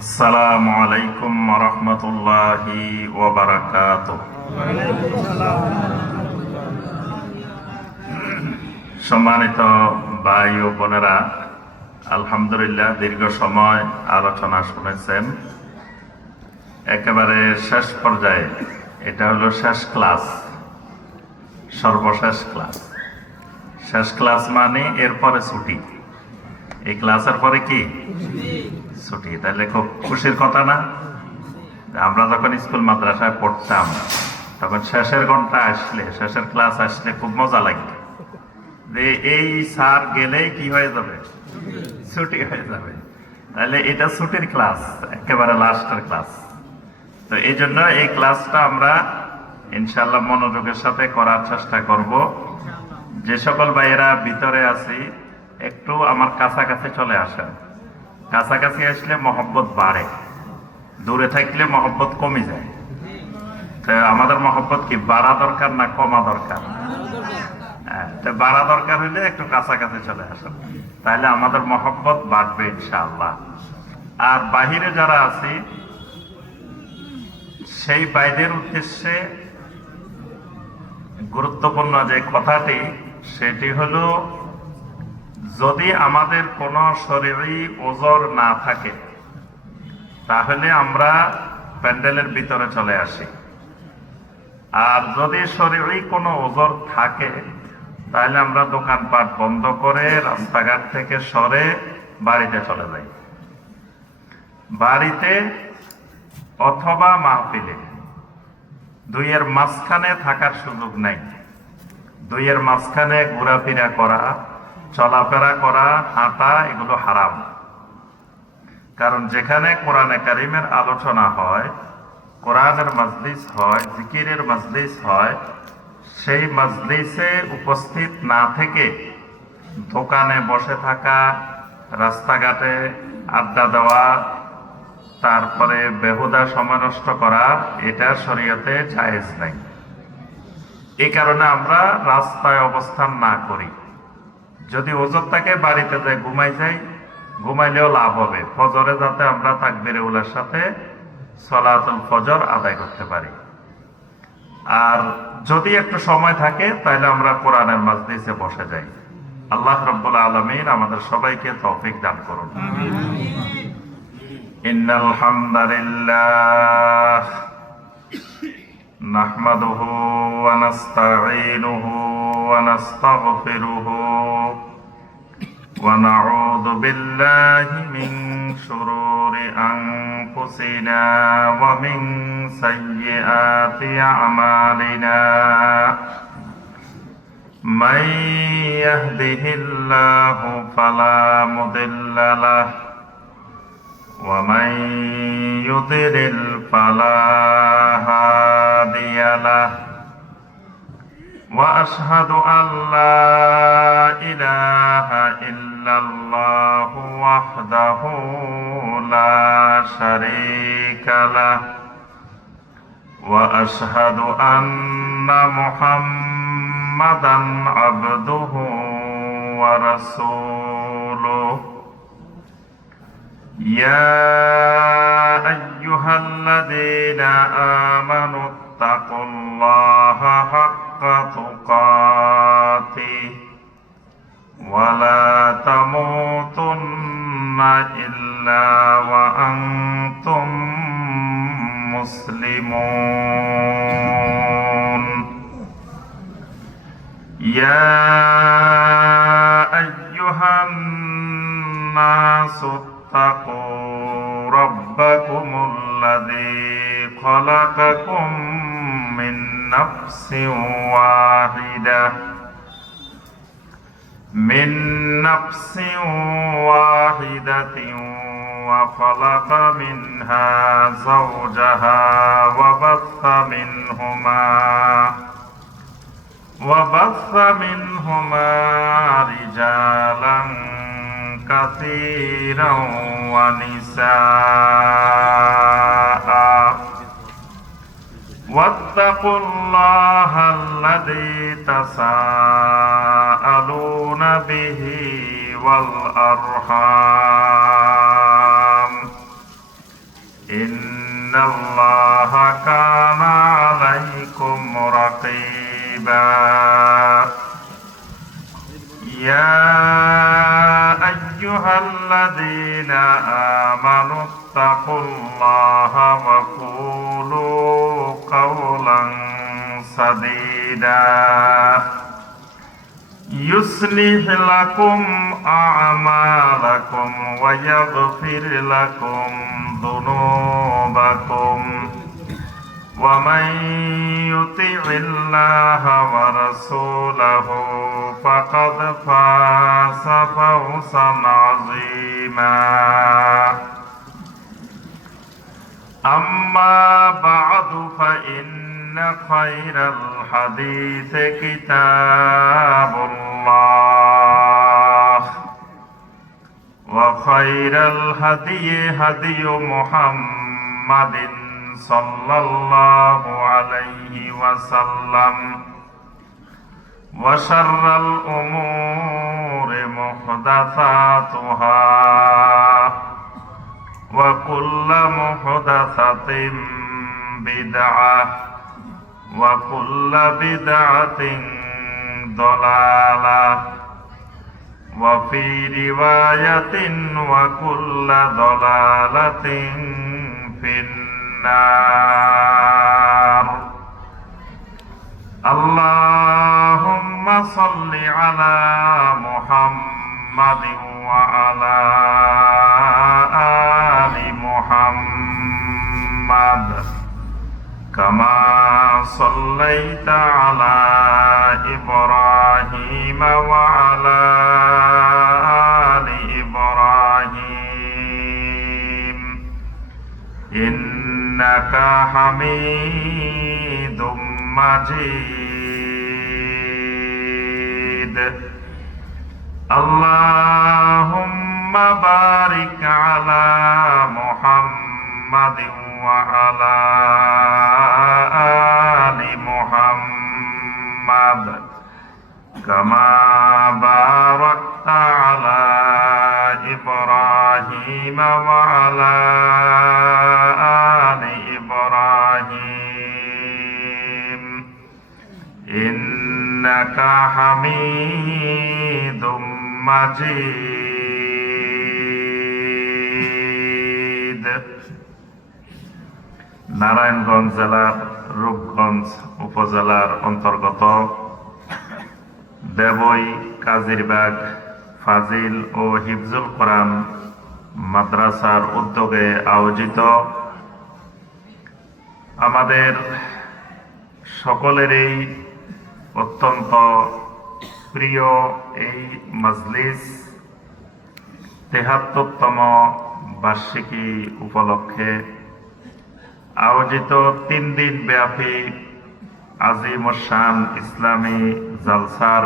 আসসালামু আলাইকুম ওয়া রাহমাতুল্লাহি ওয়া বারাকাতুহু। সম্মানিত ভাই ও বোনেরা, আলহামদুলিল্লাহ দীর্ঘ সময় আলোচনা শুনেছেন। একেবারে শেষ পর্যায়ে এটা হলো শেষ ক্লাস, সর্বশেষ ক্লাস। শেষ ক্লাস মানে এরপরে ছুটি। এই ক্লাসের পরে কি ছুটি? তাহলে খুব খুশির কথা না? আমরা যখন স্কুল মাদ্রাসায় পড়তাম তখন শেষের ঘন্টা আসলে, শেষের ক্লাস আসলে খুব মজা লাগবে যে এই স্যার গেলেই কি হয়ে যাবে, ছুটি হয়ে যাবে। তাহলে এটা ছুটির ক্লাস, একেবারে লাস্টের ক্লাস। তো এই জন্য এই ক্লাসটা আমরা ইনশাআল্লাহ মনোযোগের সাথে করার চেষ্টা করব। যে সকল ভাইয়েরা ভিতরে আছি একটু আমার কাছাকাছি চলে আসেন। কাছাকাছি আসলে মহব্বত বাড়ে, দূরে থাকলে মহব্বত কমে যায়। তো আমাদের মহব্বত কি বাড়া দরকার না কমা দরকার? তো বাড়া দরকার হলে একটু কাছাকাছি চলে আসেন, তাহলে আমাদের মহব্বত বাড়বে ইনশাআল্লাহ। আর বাহিরে যারা আছি সেই ভাইদের উদ্দেশ্যে গুরুত্বপূর্ণ যে কথাটি, সেটি হলো যদি আমাদের কোনো শরীরী ওজর না থাকে তাহলে আমরা প্যান্ডেলের ভিতরে চলে আসি। আর যদি শরীরী কোনো ওজর থাকে তাহলে আমরা দোকানপাট বন্ধ করে রাস্তাঘাট থেকে সরে বাড়িতে চলে যাই। বাড়িতে অথবা মাহফিলে দুইয়ের মাঝখানে থাকার সুযোগ নাই। দুইয়ের মাঝখানে ঘোরাফেরা করা, চলাফেরা করা, হাঁটা এগুলো হারাম। কারণ যেখানে কোরআনে কারিমের আলোচনা হয়, কোরআনের মাজলিস হয়, জিকিরের মাজলিস হয়, সেই মাজলিসে উপস্থিত না থেকে দোকানে বসে থাকা, রাস্তাঘাটে আড্ডা দেওয়া, তারপরে বেহুদা সময় নষ্ট করা, এটা শরীয়তে জায়েজ নাই। এই কারণে আমরা রাস্তায় অবস্থান না করি। যদি ওজর থাকে বাড়িতে যাই, ঘুমাই যাই, ঘুমাইলেও লাভ হবে। ফজরে যাতে আমরা তাকবীরে উলার সাথে সালাতুল ফজর আদায় করতে পারি। আর যদি একটু সময় থাকে তাহলে আমরা কোরআনের মাজলিসে বসে যাই। আল্লাহ রাব্বুল আলামিন আমাদের সবাইকে তৌফিক দান করুন। ইন্নাল হামদালিল্লাহ নাহমাদুহু ওয়া নাস্তাঈনুহু ওয়া নাস্তাগফিরুহু ওয়া নাউযু বিল্লাহি মিন শুরুরি আনফুসিনা ওয়া মিন সাইয়্যাতি আমালিনা। মান ইয়াহদিহিল্লাহু ফালা মুদিল্লা লাহু ওয়া মান ইউদ্লিল ফালা হাদিয়া লাহু। ওয়া আশহাদু আল্লা ইলাহা ইল্লাল্লাহু ওয়াহদাহু লা শারীকা লাহু ওয়া আশহাদু আন্না মুহাম্মাদান আবদুহু ওয়া রাসূলুহু। ইয়া আইয়ুহাল্লাযীনা আমানু ইত্তাকুল্লাহা হাক্কা তুকাতিহি ওয়া লা তামুতুন্না ইল্লা ওয়া আনতুম মুসলিমুন। ইয়া আইয়ুহান নাসু ইত্তাকু রাব্বাকুমুল্লাযী খালাকাকুম মিন নাফসিন ওয়াহিদাতিন ওয়া খালাকা মিনহা যাওজাহা ওয়া বাসসা মিনহুমা রিজালান কাসীরান ওয়া নিসাআ। ওয়াত্তাকুল্লাহাল্লাযী তাসাআলুনা বিহি والأرحام إن الله كان عليكم رقيبا يا أيها الذين آمنوا اتقوا الله وقولوا قولا سديدا يصلح لكم أعمالكم ويغفر لكم ذنوبكم ومن يطع الله ورسوله فقد فاز فوزا عظيما أما بعد فإن خير الحديث كتاب الله وخير الهدي هدي محمد صلى الله عليه وسلم وشر الأمور محدثاتها وكل محدثة بدعة وكل بدعة ضلالة وفي رواية وكل ضلالة في النار اللهم صل على محمد وعلى آل محمد كما صليت على إبراهيم وعلى آل إبراهيم إنك حميد مجيد اللهم بارك على محمد وعلى آل محمد كما باركت على إبراهيم وعلى آل إبراهيم إنك حميد مجيد নারায়ণগঞ্জ জেলার রূপগঞ্জ উপজেলার অন্তর্গত দেবই কাজিরবাগ ফাজিল ও হিফজুল কোরআন মাদ্রাসার উদ্যোগে আয়োজিত আমাদের সকলেরই অত্যন্ত প্রিয় এই মজলিস ৭৩তম বার্ষিকী উপলক্ষে আয়োজিত ৩ দিন ব্যাপী আজিমুশ-শান ইসলামী জালসার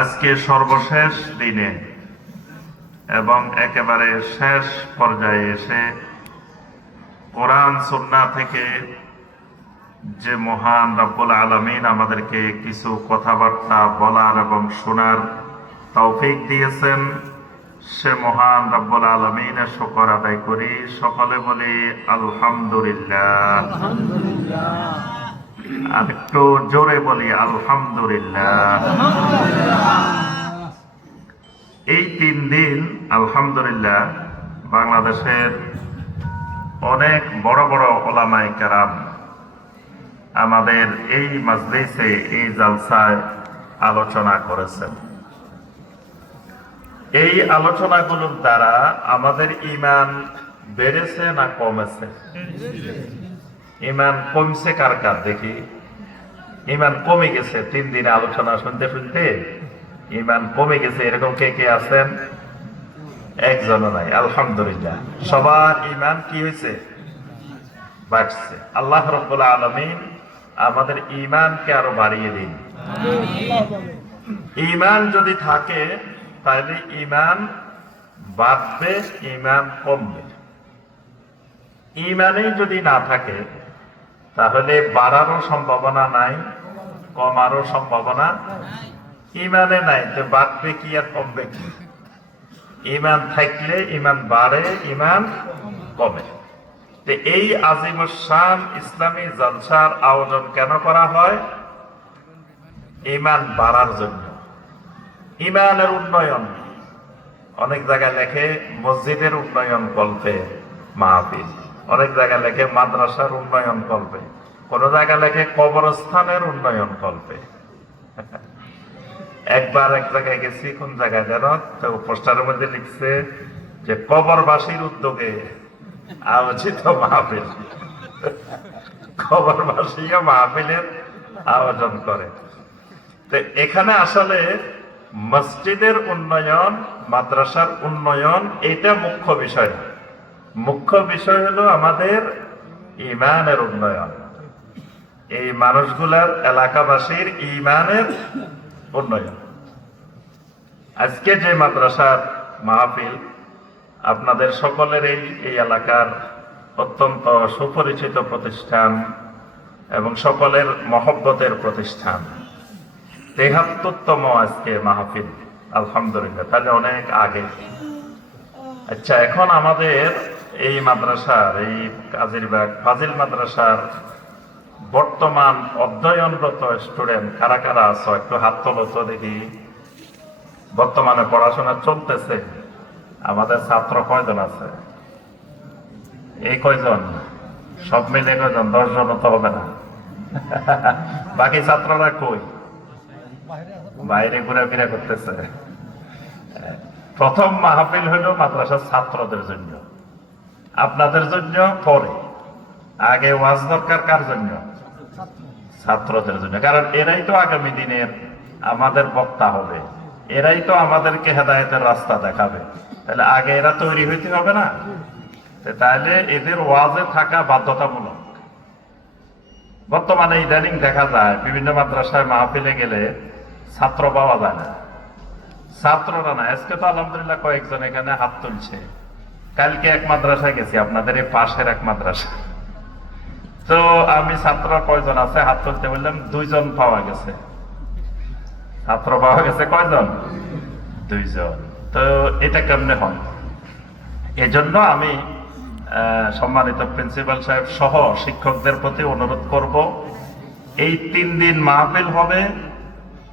আজকে সর্বশেষ দিনে এবং একেবারে শেষ পর্যায়ে এসে কোরআন সুন্নাহ থেকে যে মহান রব্বুল আলামিন আমাদেরকে কিছু কথাবার্তা বলার এবং শোনার তৌফিক দিয়েছেন, সে মহান রব্বুল আলামিনের শুকর আদায় করি। সকলে বলি আলহামদুলিল্লাহ। আর একটু জোরে বলি আলহামদুলিল্লাহ। এই ৩ দিন আলহামদুলিল্লাহ বাংলাদেশের অনেক বড় বড় ওলামায়ে কেরাম আমাদের এই মজলিসে এই জালসায় আলোচনা করেছেন। এই আলোচনাগুলোর দ্বারা আমাদের ঈমান বেড়েছে না কমেছে? ঈমান কমছে কার কার দেখি? ঈমান কমে গেছে ৩ দিনে আলোচনা শুনতে শুনতে ঈমান কমে গেছে, এরকম কে কে আছেন? একজনও নাই। আলহামদুলিল্লাহ, সবার ঈমান কি হয়েছে? বাড়ছে। আল্লাহ রাব্বুল আলামিন আমাদের ঈমানকে আরো বাড়িয়ে দিন। ঈমান যদি থাকে তাহলে ঈমান বাড়বে, ঈমান কমবে। ঈমানই যদি না থাকে তাহলে বাড়ারও সম্ভাবনা নাই, কমারও সম্ভাবনা ইমানে নাই তো বাড়বে কি আর কমবে কি? ইমান থাকলে ইমান বাড়ে, ইমান কমে। তো এই আজিমুশান ইসলামী জলসার আয়োজন কেন করা হয়? ইমান বাড়ার জন্য, ইমানের উন্নয়ন। অনেক জায়গায় লেখে মসজিদের উন্নয়ন কল্পে মাহফিল, অনেক জায়গায় লেখে মাদ্রাসার উন্নয়ন কল্পে, কোন জায়গায় লেখে কবরস্থানের উন্নয়ন কল্পে। একবার এক জায়গায় গেছি, কোন জায়গায় যেন, তো পোস্টারের মধ্যে লিখছে যে কবরবাসীর উদ্যোগে আয়োজিত মাহফিল। কবরবাসীও মাহফিলের আয়োজন করে। তো এখানে আসলে মসজিদের উন্নয়ন, মাদ্রাসার উন্নয়ন এটা মুখ্য বিষয় না। মুখ্য বিষয় হলো আমাদের ইমানের উন্নয়ন, এই মানুষগুলার, এলাকাবাসীর ইমানের উন্নয়ন। আজকে যে মাদ্রাসার মাহফিল, আপনাদের সকলের এই এলাকার অত্যন্ত সুপরিচিত প্রতিষ্ঠান এবং সকলের মহব্বতের প্রতিষ্ঠান, ৭৩তম আজকে মাহফিল, আলহামদুলিল্লাহ, তাহলে অনেক আগে। আচ্ছা, এখন আমাদের এই মাদ্রাসার, এই কাজিরবাগ ফাজিল মাদ্রাসার বর্তমান অধ্যয়নরত স্টুডেন্ট কারা কারা আছো? একটু হাত তোলো তো দেখি। বর্তমানে পড়াশোনা চলতেছে আমাদের ছাত্র কয়জন আছে? এই কয়জন? সব মিলে কয়জন? 10 জন তো হবে না। বাকি ছাত্ররা কই? বাইরে ঘোরাফেরা করতেছে। প্রথম মাহফিল হইল মাদ্রাসার ছাত্রদের জন্য, আপনাদের জন্য পরে। আগে ওয়াজ দরকার কার জন্য? ছাত্রদের জন্য। কারণ এরাই তো আগামী দিনের আমাদের বক্তা হবে, এরাই তো আমাদেরকে হেদায়েতের রাস্তা দেখাবে। তাহলে আগে এরা তৈরি হইতে হবে না? তাহলে এদের ওয়াজে থাকা বাধ্যতামূলক। বর্তমানে ইদানিং দেখা যায় বিভিন্ন মাদ্রাসায় মাহফিলে গেলে ছাত্র পাওয়া যায় না, ছাত্ররা না। আজকে তো আলহামদুলিল্লাহ কয়েকজন এখানে হাত তুলছে। কালকে এক মাদ্রাসায় গেছি, আপনাদের এই পাশের এক মাদ্রাসা, তো আমি ছাত্র কয়জন আছে হাত তুলতে বললাম, 2 জন পাওয়া গেছে। ছাত্র পাওয়া গেছে কয়জন? 2 জন। তো এটা কেমনে হয়? এজন্য আমি সম্মানিত প্রিন্সিপাল সাহেব সহ শিক্ষকদের প্রতি অনুরোধ করব, এই 3 দিন মাহফিল হবে,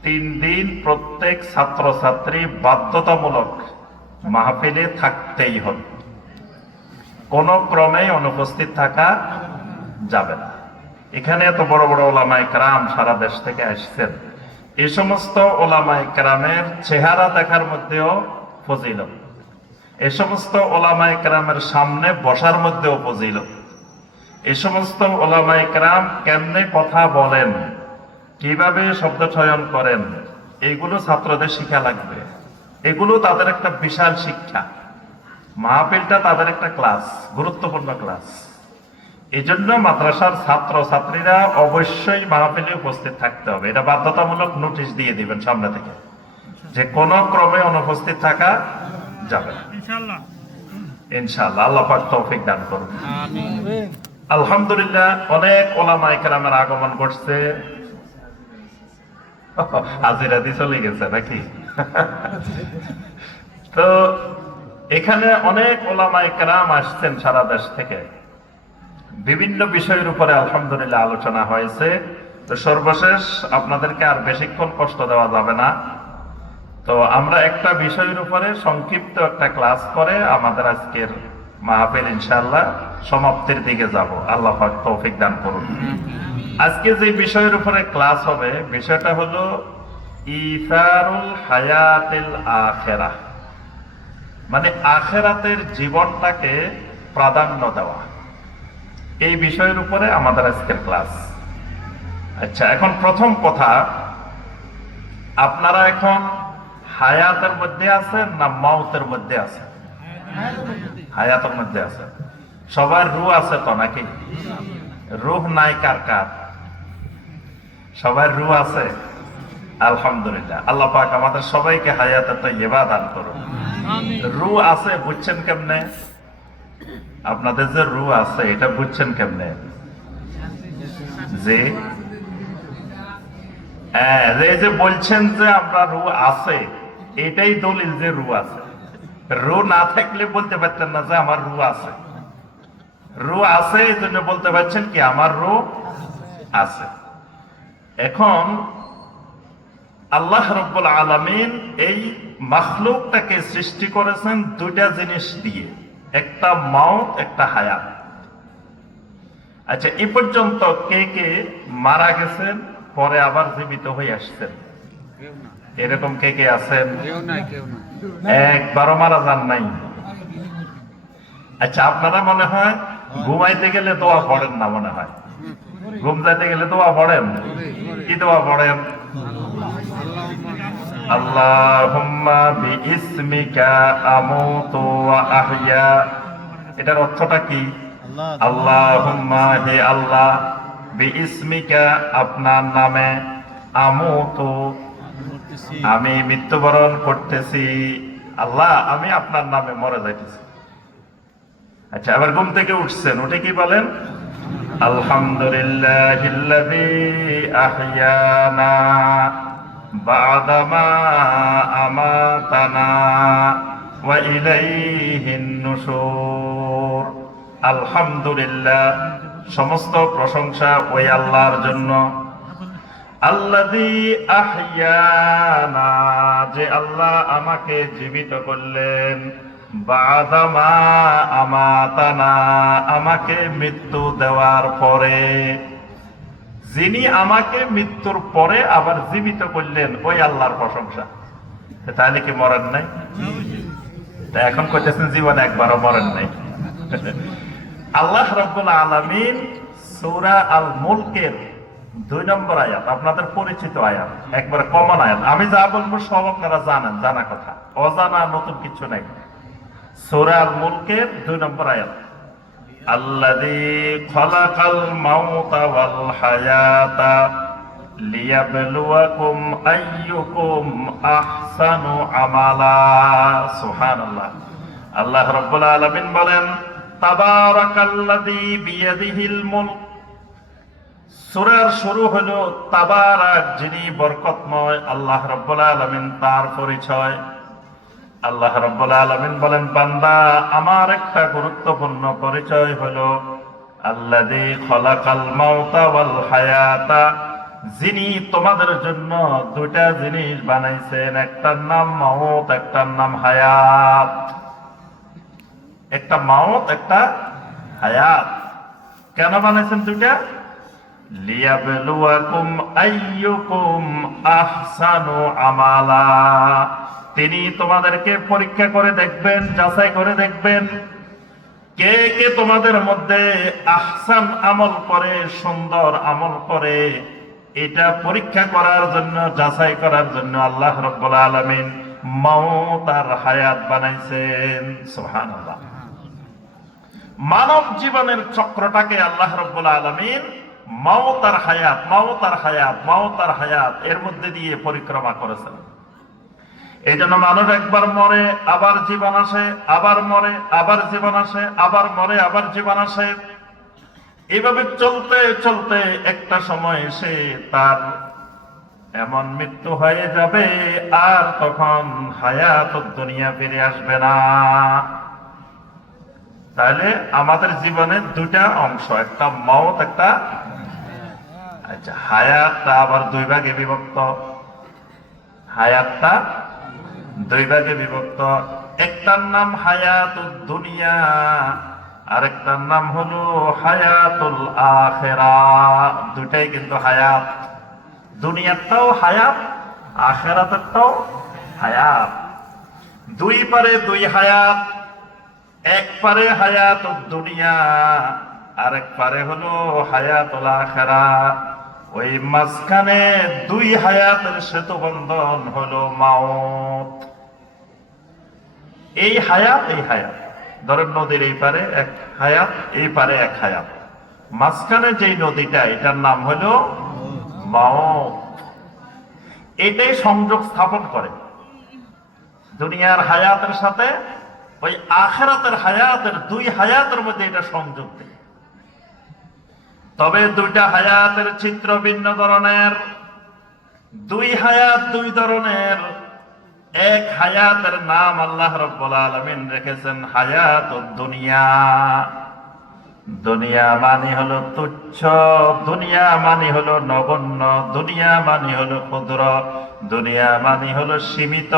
3 দিন প্রত্যেক ছাত্রছাত্রী বাধ্যতামূলক মাহফিলে থাকতেই হবে, কোন ক্রমে অনুপস্থিত থাকা যাবে না। এখানে এত বড় বড় ওলামায়ে কেরাম সারা দেশ থেকে আসছেন, এই সমস্ত ওলামায়ে কেরামের চেহারা দেখার মধ্যেও ফজিলত, এই সমস্ত ওলামায়ে কেরামের সামনে বসার মধ্যেও ফজিলত, এই সমস্ত ওলামায়ে কেরাম কেমনে কথা বলেন, কিভাবে শব্দ চয়ন করেন, এইগুলো ছাত্রদের শিক্ষা লাগবে। এগুলো তাদের একটা বিশাল শিক্ষা। মাহফিলটা তাদের একটা ক্লাস, গুরুত্বপূর্ণ ক্লাস। এই জন্য মাদ্রাসার ছাত্র ছাত্রীরা অবশ্যই মাহফিলে উপস্থিত থাকতে হবে। এটা বাধ্যতামূলক নোটিশ দিয়ে দিবেন সামনে থেকে, যে কোনো ক্রমে অনুপস্থিত থাকা যাবে না। ইনশাআল্লাহ আল্লাহ পাক তৌফিক দান করুন। আলহামদুলিল্লাহ, অনেক ওলামায়ে কেরামের আগমন ঘটছে। হাজিরাদি চলে গেছে নাকি? তো এখানে অনেক ওলামায়ে কেরাম আসছেন সারা দেশ থেকে, বিভিন্ন বিষয়ের উপরে আলহামদুলিল্লাহ আলোচনা হয়েছে। তো সর্বশেষ আপনাদেরকে আর বেশিক্ষণ কষ্ট দেওয়া যাবে না, তো আমরা একটা বিষয়ের উপরে সংক্ষিপ্ত একটা ক্লাস করে আমাদের আজকের মাহফিল ইনশাআল্লাহ সমাপ্তির দিকে যাব। আল্লাহ পাক তৌফিক দান করুন। আজকে যে বিষয়ের উপরে ক্লাস হবে, বিষয়টা হলো ইসারুল হায়াতিল আখিরাহ, মানে আখিরাতের জীবনটাকে প্রাধান্য দেওয়া। এই বিষয়ের উপরে আমাদের আজকের ক্লাস। আচ্ছা, এখন প্রথম কথা, আপনারা এখন হায়াতের মধ্যে আছেন না মাউতের মধ্যে আছেন? হায়াতের মধ্যে আছেন। সবার রূহ আছে তো নাকি? রূহ নাই কার কার? সবার রূহ আছে আলহামদুলিল্লাহ। আল্লাহ পাক আমাদের সবাইকে হায়াতে তাইয়্যিবা দান করুন। রূহ আছে বুঝছেন কেমনে? আপনাদের যে রূহ আছে এটা বুঝছেন কেমনে? যে হ্যাঁ, এই যে বলছেন যে আমরা রু আছে, এটাই দলিল যে রু আছে। রু না থাকলে বলতে পারতেন না যে আমার রু আছে। রু আছে এই জন্য বলতে পারছেন কি আমার রু আছে। এখন আল্লাহ রাব্বুল আলামিন এই মাখলুকটাকে সৃষ্টি করেছেন দুইটা জিনিস দিয়ে, একটা মাউত, একটা হায়াত। আচ্ছা, এ পর্যন্ত কে কে মারা গেছেন পরে আবার জীবিত হয়ে আসছেন? এরকম কে কে আছেন? একবারও মারা যান নাই? আচ্ছা, আপনারা মনে হয় ঘুমাইতে গেলে দোয়া পড়েন না, মনে হয় ঘুম যাইতে গেলে দোয়া পড়েন। কি দোয়া পড়েন? আল্লাহুম্মা বিইসমিকা আমুতু ওয়া আহইয়া। এটার অর্থটা কি? আল্লাহুম্মা, হে আল্লাহ, বিইসমিকা, আপনার নামে, আমুতু, আমি মৃত্যুবরণ করতেছি। আল্লাহ, আমি আপনার নামে মরে যাইতেছি। আচ্ছা, আবার ঘুম থেকে উঠছেন, উঠে কি বলেন? আলহামদুলিল্লাহিল্লাযী আহইয়ানা বা'দামা আমাতানা ওয়া ইলাইহিন নুশুর। আলহামদুলিল্লাহ, সমস্ত প্রশংসা ওই আল্লাহর জন্য, আল্লাযী আহইয়ানা, যে আল্লাহ আমাকে জীবিত করলেন, বা'দামা আমাতানা, আমাকে মৃত্যু দেওয়ার পরে। যিনি আমাকে মৃত্যুর পরে আবার জীবিত করলেন ওই আল্লাহর প্রশংসা। তাহলে কি মরেন নাই? এখন কইতেছেন জীবনে একবারও মরেন নাই। আল্লাহ রাব্বুল আলামিন সূরা আল মুলকের 2 নম্বর আয়াত, আপনাদের পরিচিত আয়াত, একবার কমন আয়াত। আমি যা বলবো সব আপনারা জানেন, জানা কথা, অজানা নতুন কিছু নাই। সূরা আল মুলকের 2 নম্বর আয়াত, আল্লাযী খালাকাল মাউতা ওয়াল হায়াতা লিয়াবলুয়াকুম আইয়ুকুম আহসানু আমালা। সুবহানাল্লাহ। আল্লাহ রাব্বুল আলামিন বলেন, তাবারাকাল্লাযী বিয়াদিহিল মুলক। সূরার শুরু হলো তাবারাক, যিনি বরকতময়, আল্লাহ রাব্বুল আলামিন তার পরিচয়। আল্লাহ রাব্বুল আলামিন বলেন, বান্দা, আমার একটা গুরুত্বপূর্ণ পরিচয় হলো আল্লাযী খালাকাল মাউতা ওয়াল হায়াতা, যিনি তোমাদের জন্য দুইটা জিনিস বানাইছেন, একটার নাম মাউত, একটার নাম হায়াত। একটা মাউত, একটা হায়াত। কেন বানাইছেন দুইটা? লিয়াবলুয়াকুম আইয়ুকুম আহসানু আমালা, তিনি তোমাদেরকে পরীক্ষা করে দেখবেন, যাচাই করে দেখবেন কে কে তোমাদের মধ্যে আহসান আমল করে, সুন্দর আমল করে। এটা পরীক্ষা করার জন্য, যাচাই করার জন্য আল্লাহ রাব্বুল আলামিন মাউত আর হায়াত বানাইছেন। সুবহানাল্লাহ। মানব জীবনের চক্রটাকে আল্লাহ রাব্বুল আলামিন মাউত আর হায়াত, মাউত আর হায়াত, মাউত আর হায়াত এর মধ্যে দিয়ে পরিক্রমা করেছেন। এই জন্য মানুষ একবার মরে, আবার জীবন আসে, আবার মরে, আবার জীবন আসে, আবার মরে, আবার জীবন আসে। এইভাবে চলতে চলতে একটা সময় এসে তার এমন মৃত্যু হয়ে যাবে, আর তখন হায়াত দুনিয়া ফিরে আসবে না। তাহলে আমাদের জীবনের দুইটা অংশ, একটা মওত, একটা আচ্ছা হায়াতটা আবার 2 ভাগে বিভক্ত। হায়াতটা 2 ভাগে বিভক্ত। একটার নাম হায়াতুদ দুনিয়া, আরেকটার নাম হলো হায়াতুল আখিরাহ। দুটাই কিন্তু হায়াত। দুনিয়াটাও হায়াত, আখিরাতটাও হায়াত। 2 পারে 2 হায়াত। এক পারে হায়াতুদ দুনিয়া, আরেক পারে হলো হায়াতুল আখিরাহ। ওই মাঝখানে 2 হায়াতের সেতু বন্ধন হলো মাউত। এই হায়াত, এই হায়াত, ধরেন নদীর এই পারে এক হায়াত, এই পারে এক হায়াত, মাঝখানে যেই নদীটা, এটার নাম হলো মাউত। এটাই সংযোগ স্থাপন করে দুনিয়ার হায়াতের সাথে ওই আখিরাতের হায়াতের। 2 হায়াতের মধ্যে এটা সংযোগ দেয়। তবে 2টা হায়াতের চিত্র ভিন্ন ধরনের। দুই হায়াত দুই ধরনের। এক হায়াতের নাম আল্লাহ রাব্বুল আলামিন রেখেছেন হায়াতুদ দুনিয়া। দুনিয়া মানে হলো তুচ্ছ, দুনিয়া মানে হলো নগণ্য, দুনিয়া মানে হলো ক্ষুদ্র, দুনিয়া মানে হলো সীমিত।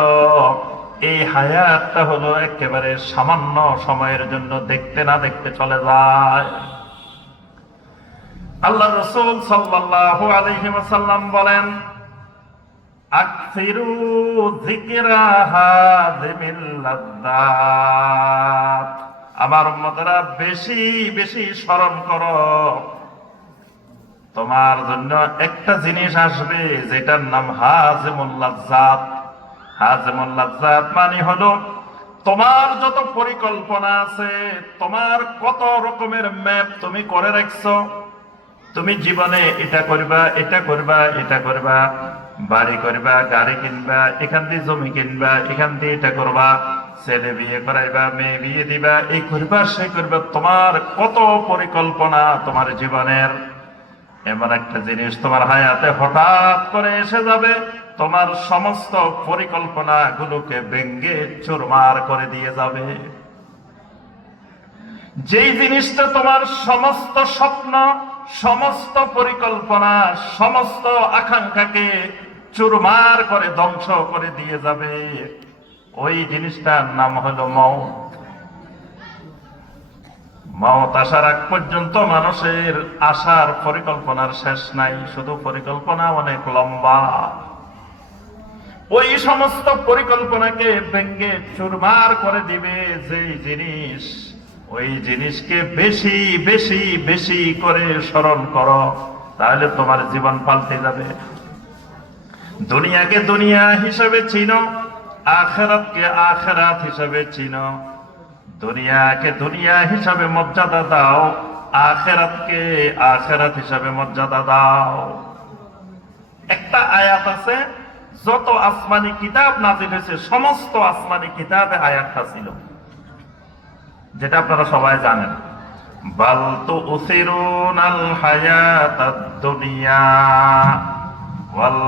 এই হায়াতটা হলো একেবারে সামান্য সময়ের জন্য, দেখতে না দেখতে চলে যায়। আল্লাহ রাসূল সাল্লাল্লাহু আলাইহি ওয়াসাল্লাম বলেন, আকসিরু যিকরা হাযিমিল লাযযাত, আমার উম্মতরা বেশি বেশি স্মরণ করো। তোমার জন্য একটা জিনিস আসবে যেটার নাম হাযিমুল লাযযাত। হাযিমুল লাযযাত মানে হলো তোমার যত পরিকল্পনা আছে, তোমার কত রকমের ম্যাপ তুমি করে রাখছো, তুমি জীবনে এটা করবা, এটা করবা, এটা করবা, বাড়ি করবা, গাড়ি কিনবা, এখান দিয়ে জমি কিনবা, এখান দিয়ে এটা করবা, ছেলে বিয়ে করাইবা, মেয়ে বিয়ে দিবা, এই করবা সে করবা, তোমার কত পরিকল্পনা তোমার জীবনের। এমন একটা জিনিস তোমার হায়াতে হঠাৎ করে এসে যাবে, তোমার সমস্ত পরিকল্পনা গুলোকে ভেঙ্গে চুরমার করে দিয়ে যাবে। যেই জিনিসটা তোমার সমস্ত স্বপ্ন, সমস্ত পরিকল্পনা, সমস্ত আকাঙ্ক্ষাকে চুরমার করে ধ্বংস করে দিয়ে যাবে, ওই জিনিসটার নাম হলো মওত। মওত আসার আগ পর্যন্ত মানুষের আশার পরিকল্পনার শেষ নাই, শুধু পরিকল্পনা অনেক লম্বা। ওই সমস্ত পরিকল্পনাকে ভেঙ্গে চুরমার করে দিবে যেই জিনিস, ওই জিনিসকে বেশি বেশি বেশি করে স্মরণ করো, তাহলে তোমার জীবন পাল্টে যাবে। দুনিয়াকে দুনিয়া হিসাবে চিনো, আখিরাতকে আখিরাত হিসাবে চিনো। দুনিয়াকে দুনিয়া হিসাবে মর্যাদা দাও, আখিরাতকে আখিরাত হিসাবে মর্যাদা দাও। একটা আয়াত আছে, যত আসমানি কিতাব নাজিল হয়েছে সমস্ত আসমানি কিতাবে আয়াতটা ছিল, যেটা আপনারা সবাই জানেন। বাল তুসিরুনাল হায়াতাদ দুনিয়া ওয়াল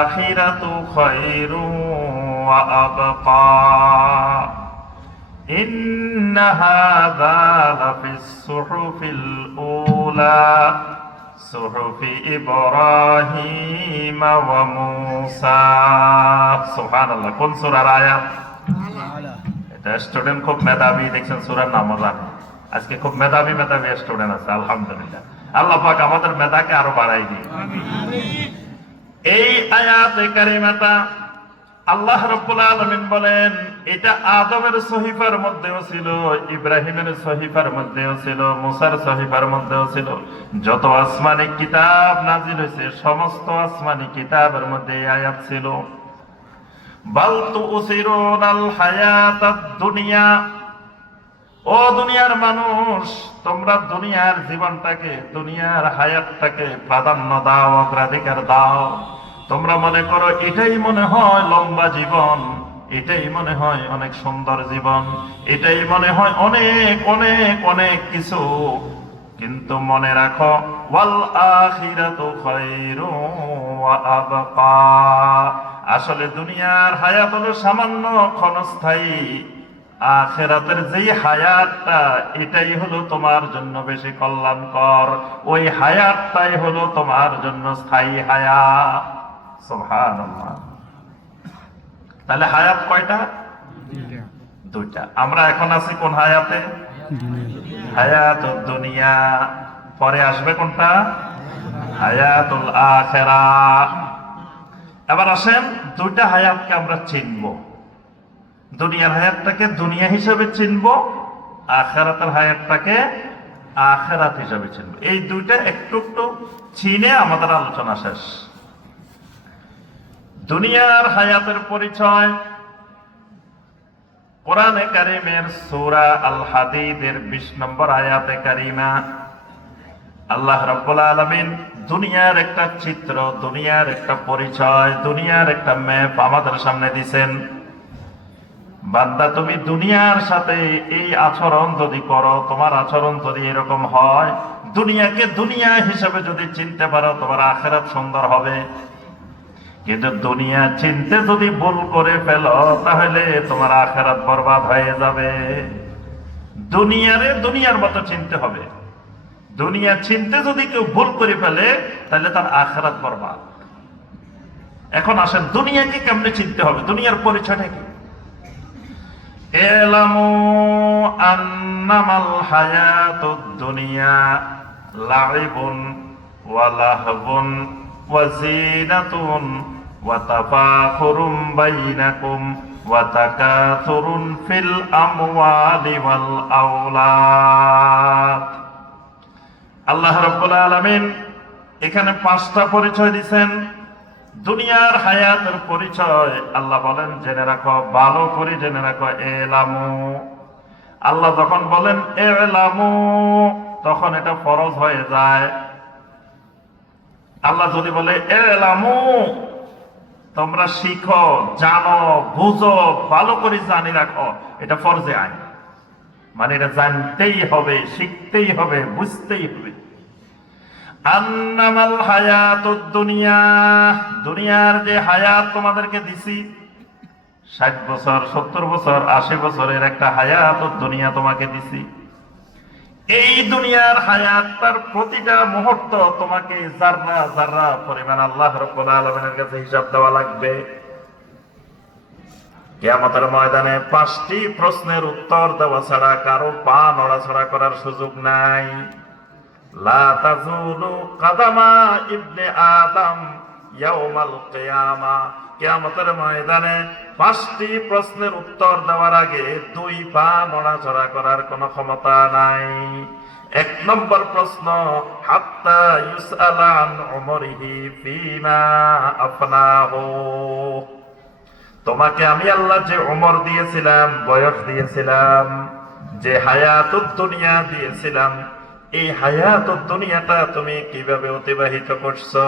আখিরাতু খায়রুন ওয়া আবকা ইন্না হাযা লাফিস সুহুফিল উলা সুহুফি ইব্রাহিম ওয়া মূসা। সুবহানাল্লাহ। কোন সূরার আয়াত? স্টুডেন্ট খুব মেধাবী, দেখছেন সূরার নামও জানে। আজকে খুব মেধাবী মেধাবী স্টুডেন্ট আছে, আলহামদুলিল্লাহ। আল্লাহ পাক আমাদের মেধাকে আরো বাড়াই দিন। এই আয়াতে কারিমাটা আল্লাহ রাব্বুল আলামিন বলেন, এটা আদমের সহিফার মধ্যেও ছিল, ইব্রাহিমের সহিফার মধ্যেও ছিল, মুসার সহিফার মধ্যেও ছিল। যত আসমানি কিতাব নাজিল হয়েছে সমস্ত আসমানি কিতাবের মধ্যে এই আয়াত ছিল। বাল তুসিরুনাল হায়াতাদ দুনিয়া, ও দুনিয়ার মানুষ, তোমরা দুনিয়ার জীবনটাকে, দুনিয়ার হায়াতটাকে প্রাধান্য দাও, অগ্রাধিকার দাও। তোমরা মনে করো এটাই মনে হয় লম্বা জীবন, এটাই মনে হয় অনেক সুন্দর জীবন, এটাই মনে হয় অনেক অনেক অনেক কিছু। কিন্তু মনে রাখো, ওয়াল আখিরাতু খায়রুন ওয়া আবকা, আসলে দুনিয়ার হায়াত হলো সামান্য ক্ষণস্থায়ী, আখিরাতের যেই হায়াতটা এটাই হলো তোমার জন্য বেশি কল্যাণকর, ওই হায়াতটাই হলো তোমার জন্য স্থায়ী হায়াত। সুবহানাল্লাহ। তাহলে হায়াত কয়টা? দুইটা। আমরা এখন আছি কোন হায়াতে? হায়াতুদ দুনিয়া। পরে আসবে কোনটা? হায়াতুল আখিরাহ। এবার আসেন দুইটা হায়াতকে আমরা চিনব। দুনিয়ার হায়াতটাকে দুনিয়া হিসেবে চিনব, আখিরাতের হায়াতটাকে আখিরাত হিসেবে চিনব। এই দুইটা একটু একটু চিনে আমাদের আলোচনা শেষ। দুনিয়ার হায়াতের পরিচয় কোরআনে কারীমের সূরা আল হাদীদের 20 নম্বর আয়াতে কারিমা আল্লাহ রাব্বুল আলামিন দুনিয়ার একটা চিত্র, দুনিয়ার একটা পরিচয়, দুনিয়ার একটা ম্যাপ আমাদের সামনে দিবেন। বান্দা, তুমি দুনিয়ার সাথে এই আচরণ যদি করো, তোমার আচরণ যদি এরকম হয়, দুনিয়াকে দুনিয়া হিসেবে যদি চিনতে পারো, তোমার আখিরাত সুন্দর হবে। কিন্তু দুনিয়া চিনতে যদি ভুল করে ফেলো তাহলে তোমার আখিরাত বরবাদ হয়ে যাবে। দুনিয়ার মতো চিনতে হবে। দুনিয়া চিনতে যদি কেউ ভুল করে ফেলে তাহলে তার আখিরাত বরবাদ। এখন আসেন দুনিয়াকে কেমনে চিনতে হবে, দুনিয়ার পরিচয়টা কি? এলামু আন্নামাল হায়াতুদ দুনিয়া লাইবুন ওয়া লাহবুন ওয়া যিনাতুন ওয়া তাফাখুরুম বাইনাকুম ওয়া তাকাসুরুন ফিল আমওয়ালি ওয়াল আওলাদ। আল্লাহ রাব্বুল আলামিন এখানে 5টা পরিচয় দিবেন। দুনিয়ার হায়াতের পরিচয় আল্লাহ বলেন জেনে রাখো, ভালো করে জেনে রাখো। এলামু, আল্লাহ যখন বলেন এলামু তখন এটা ফরজ হয়ে যায়। আল্লাহ যদি বলে এলামু তোমরা শিখো, জানো, বুঝো, ভালো করে জানি রাখো, এটা ফরজে আইন, মানে এটা জানতেই হবে, শিখতেই হবে, বুঝতেই হবে। আন্নামাল হায়াতুদ দুনিয়া, দুনিয়ার যে হায়াত তোমাদেরকে দিছি, 60 বছর 70 বছর 80 বছরের একটা হায়াতুদ দুনিয়া তোমাকে দিছি। এই দুনিয়ার হায়াত, তার প্রতিটা মুহূর্ত তোমাকে জাররা জাররা পরিমাণ আল্লাহ রাব্বুল আলামিনের কাছে হিসাব দেওয়া লাগবে। কিয়ামতের ময়দানে 5টি প্রশ্নের উত্তর দেওয়া ছাড়া কারো পা নড়াচড়া করার সুযোগ নাই। লা তাজুলু কাদামা ইবনে আদম ইয়াউমাল কিয়ামা, কিয়ামতের ময়দানে 5টি প্রশ্নের উত্তর দেওয়ার আগে 2 পা নড়াচড়া করার কোনো ক্ষমতা নাই। 1 নম্বর প্রশ্ন, হাত্তা ইউসআলা আন উমরিহি ফিমা আফনাহু, তোমাকে আমি আল্লাহ যে উমর দিয়েছিলাম, বয়স দিয়েছিলাম, যে হায়াতুদ দুনিয়া দিয়েছিলাম, এই হায়াতুদ দুনিয়াটা তুমি কিভাবে অতিবাহিত করছো?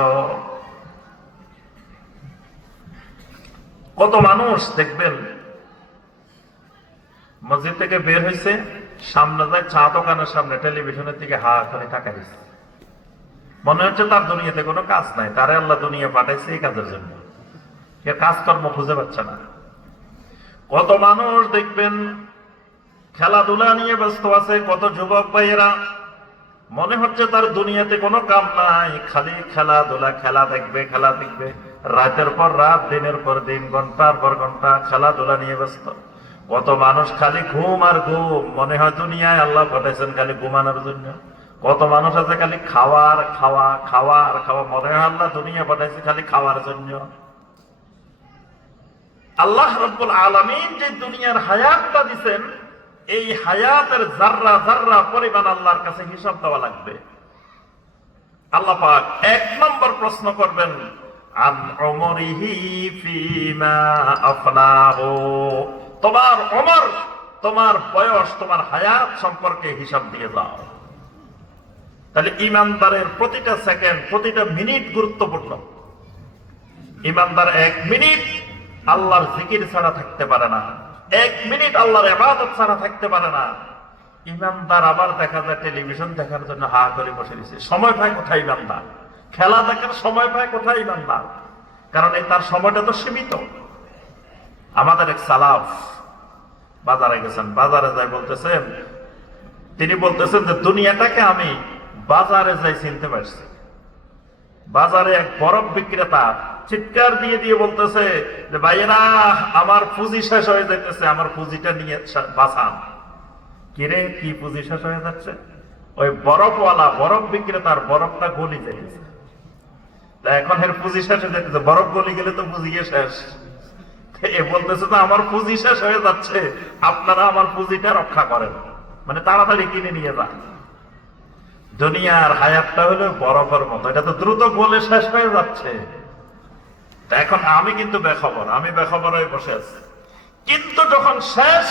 কত মানুষ দেখবেন মসজিদ থেকে বের হয়েছে, সামনে যায় চা দোকানের সামনে টেলিভিশনের দিকে হা করে তাকায় দিচ্ছে, মনে হচ্ছে তার দুনিয়াতে কোনো কাজ নাই, তারে আল্লাহ দুনিয়া পাঠাইছে এই কাজের জন্য, কাজকর্ম খুঁজে পাচ্ছে না। কত মানুষ দেখবেন খেলাধুলা নিয়ে ব্যস্ত আছে, কত যুবক ভাইয়েরা মনে হচ্ছে তার দুনিয়াতে কোনো কাম নাই, খালি খেলাধুলা, খেলা দেখবে, খেলা দেখবে, রাতের পর রাত, দিনের পর দিন, ঘন্টার পর ঘন্টা খেলাধুলা নিয়ে ব্যস্ত। কত মানুষ খালি ঘুম আর ঘুম, মনে হয় দুনিয়ায় আল্লাহ পাঠাইছেন খালি ঘুমানোর জন্য। কত মানুষ আছে খালি খাওয়ার খাওয়া, খাওয়ার খাওয়া, মনে হয় আল্লাহ দুনিয়া পাঠাইছে খালি খাওয়ার জন্য। আল্লাহ রাব্বুল আলামিন যে দুনিয়ার হায়াতটা দিবেন, এই হায়াতের জাররা জাররা পরিমাণ আল্লাহর কাছে হিসাব দেওয়া লাগবে। আল্লাহ পাক 1 নম্বর প্রশ্ন করবেন, আন উমরিহি ফিমা আফনাহু, তোমার উমর, তোমার বয়স, তোমার হায়াত সম্পর্কে হিসাব দিয়ে দাও। তাহলে ইমানদারের প্রতিটা সেকেন্ড, প্রতিটা মিনিট গুরুত্বপূর্ণ। ইমানদার 1 মিনিট আল্লাহর জিকির ছাড়া থাকতে পারে না, 1 মিনিট আল্লাহর ইবাদত ছাড়া থাকতে পারে না। ইমানদার আবার দেখা যায় টেলিভিশন দেখার জন্য হা করে বসে দিছে, সময় পায় কোথায় ইমানদার? খেলা দেখার সময় পায় কোথায় ইমানদার? কারণ এই তার সময়টা তো সীমিত। আমাদের এক সালাফ বাজারে গেছেন, বাজারে যাই বলতেছেন, তিনি বলতেছেন যে দুনিয়াটাকে আমি বাজারে যাই চিনতে পারছি। বাজারে এক বরফ বিক্রেতা চিৎকার দিয়ে দিয়ে বলতেছে যে ভাইয়েরা, আমার পুঁজি শেষ হয়ে যাইতেছে, আমার পুঁজিটা নিয়ে বাঁচান। কিরে, কি পুঁজি শেষ হয়ে যাচ্ছে? ওই বরফওয়ালা বরফ বিক্রেতার বরফটা গলি যাইতেছে, এখন এর পুঁজি শেষ হয়ে যাইতেছে, বরফ গলি গেলে তো পুঁজি শেষ। এ বলতেছে যে আমার পুঁজি শেষ হয়ে যাচ্ছে, আপনারা আমার পুঁজিটা রক্ষা করেন, মানে তাড়াতাড়ি কিনে নিয়ে যান। দুনিয়ার হায়াতটা হলো বরফের মতো, এটা তো দ্রুত গলে শেষ হয়ে যাচ্ছে। এখন আমি কিন্তু বেখবর, আমি বেখবর হয়ে বসে আছি, কিন্তু যখন শেষ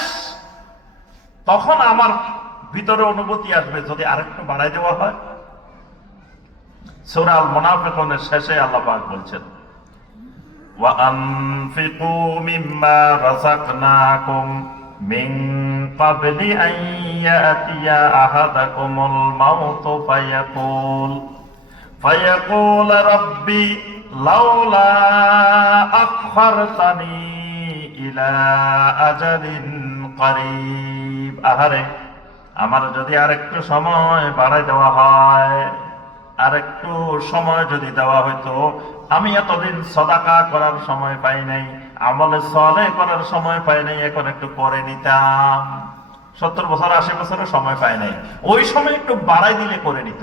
তখন আমার ভিতরে অনুভূতি আসবে যদি আরেকটু বাড়াই দেওয়া হয়। সূরা আল মুনাফিকুনের শেষে আল্লাহ পাক বলছেন, ওয়া আনফিকু মিম্মা রাযাকনাকুম মিন ক্বাবলি আন ইয়াতিয়া আহাদাকুমুল মাউতু ফায়াকুল রাব্বি লাউলা আখখারতানি ইলা আজালিন করিব, আহারে আমার যদি আরেকটু সময় বাড়াই দেওয়া হয়, আরেকটু সময় যদি দেওয়া হইতো, আমি এতদিন সাদাকা করার সময় পাই নাই, আমলে সালেহ করার সময় পাই নাই, এখন একটু করে নিতাম। 70 বছর 80 বছরের সময় পাই নাই, ওই সময় একটু বাড়াই দিলে করে নিত।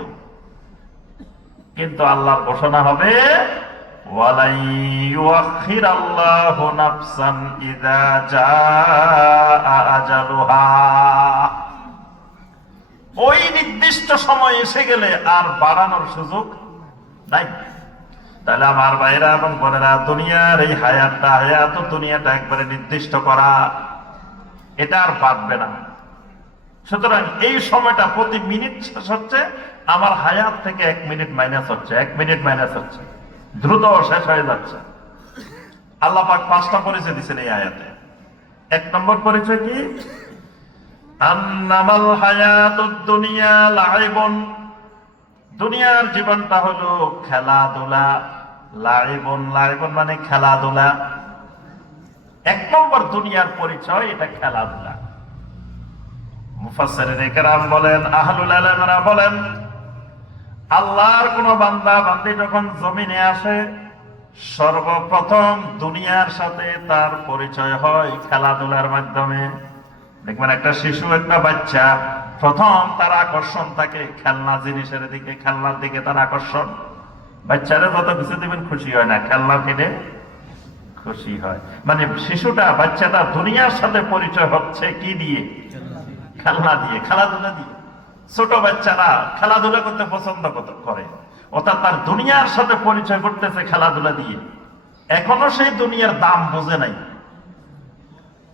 কিন্তু আল্লাহর ঘোষণা হবে ওয়ালাই ইউআখিরাল্লাহু নাফসান ইযা জাআ আজালুহা, ওই নির্দিষ্ট সময় এসে গেলে আর বাড়ানোর সুযোগ নাই। তাহলে আমার ভাইরা এবং বোনেরা, দুনিয়ার এই হায়াত দুনিয়াটা একবারে নির্দিষ্ট করা, এটা আর বাড়বে না। সুতরাং এই সময়টা প্রতি মিনিট শেষ হচ্ছে, আমার হায়াত থেকে 1 মিনিট মাইনাস হচ্ছে, 1 মিনিট মাইনাস হচ্ছে, দ্রুত শেষ হয়ে যাচ্ছে। আল্লাহ পাক 5টা পরিচয় দিয়েছেন এই আয়াতে। 1 নম্বর পরিচয় কি? আন্নামাল হায়াতুদ দুনিয়া লাইবুন, দুনিয়ার জীবনটা হলো খেলাধুলা। লাইবুন, লাইবুন মানে খেলাধুলা। 1 নম্বর দুনিয়ার পরিচয় এটা খেলাধুলা। মুফাসসিরিনে কেরাম বলেন, আহলুল ইলমরা বলেন, আল্লাহর কোন বান্দা বান্দি যখন জমিনে আসে, সর্বপ্রথম দুনিয়ার সাথে তার পরিচয় হয় খেলাধুলার মাধ্যমে। দেখবেন একটা শিশু, একটা বাচ্চা, প্রথম তার আকর্ষণ থাকে খেলনা জিনিসের দিকে, খেলনার দিকে তার আকর্ষণ। বাচ্চারা যত কিছু দিবেন খুশি হয় না, খেলনা কিনে খুশি হয়। মানে শিশুটা, বাচ্চাটা দুনিয়ার সাথে পরিচয় হচ্ছে কি দিয়ে? খেলনা দিয়ে, খেলাধুলা দিয়ে। ছোট বাচ্চারা খেলাধুলা করতে পছন্দ করে, অর্থাৎ তার দুনিয়ার সাথে পরিচয় করতেছে খেলাধুলা দিয়ে। এখনো সেই দুনিয়ার দাম বোঝে নাই,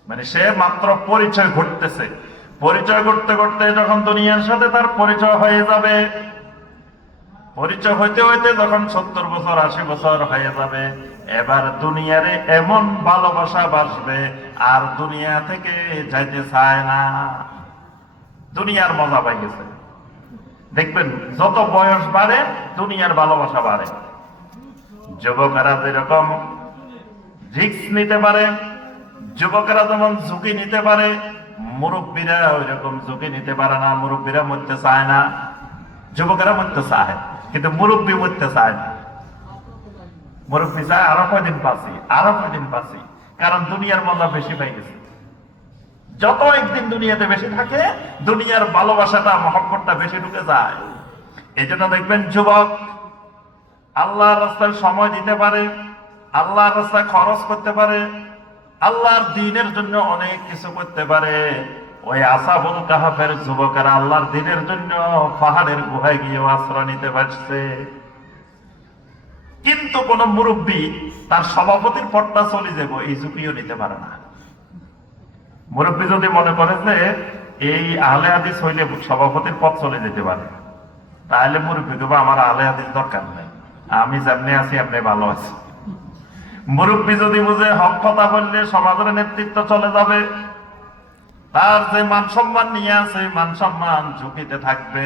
মানে সে মাত্র পরিচয় ঘটতেছে। পরিচয় করতে করতে যখন দুনিয়ার সাথে তার পরিচয় হয়ে যাবে, পরিচয় হইতে হইতে যখন 70 বছর 80 বছর হয়ে যাবে, এবার দুনিয়ারে এমন ভালোবাসা বাসবে আর দুনিয়া থেকে যাইতে চায় না, দুনিয়ার মজা পাই গেছে। দেখবেন যত বয়স বাড়ে দুনিয়ার ভালোবাসা বাড়ে। যুবকেরা যেরকম রিস্ক নিতে পারে, যুবকেরা যেমন ঝুঁকি নিতে পারে, মুরব্বীরা ওই রকম ঝুঁকি নিতে পারে না। মুরব্বীরা মরতে চায় না, যুবকেরা মরতে চায়, কিন্তু মুরব্বী মরতে চায় না। মুরব্বী চায় আরো কয়দিন বাঁচি, আরো কয়দিন বাঁচি, কারণ দুনিয়ার মজা বেশি পাই গেছে। যত একদিন দুনিয়াতে বেশি থাকে, দুনিয়ার ভালোবাসাটা, মহব্বতটা বেশি ঢুকে যায়। এই জন্য দেখবেন যুবক আল্লাহর রাস্তায় সময় দিতে পারে, আল্লাহর রাস্তায় খরচ করতে পারে, আল্লাহর দ্বীনের জন্য অনেক কিছু করতে পারে। ওই আসহাবুল কাহফের যুবকেরা আল্লাহর দ্বীনের জন্য পাহাড়ের গুহায় গিয়ে আশ্রয় নিতে পারছে। কিন্তু কোন মুরব্বী তার সভাপতির পদটা চলে যাব, এই ঝুঁকিও নিতে পারে না। মুরব্বী যদি মনে করে যে এই আহলে হাদিস হইলে সভাপতির পদ চলে যেতে পারে, তাহলে মুরব্বী দেবো আমার আহলে হাদিস দরকার নেই, আমি যেমনি আছি আপনি ভালো আছি। মুরব্বী যদি বুঝে হক কথা বললে সমাজের নেতৃত্ব চলে যাবে, তার যে মান সম্মান নিয়ে আছে, মান সম্মান ঝুঁকিতে থাকবে।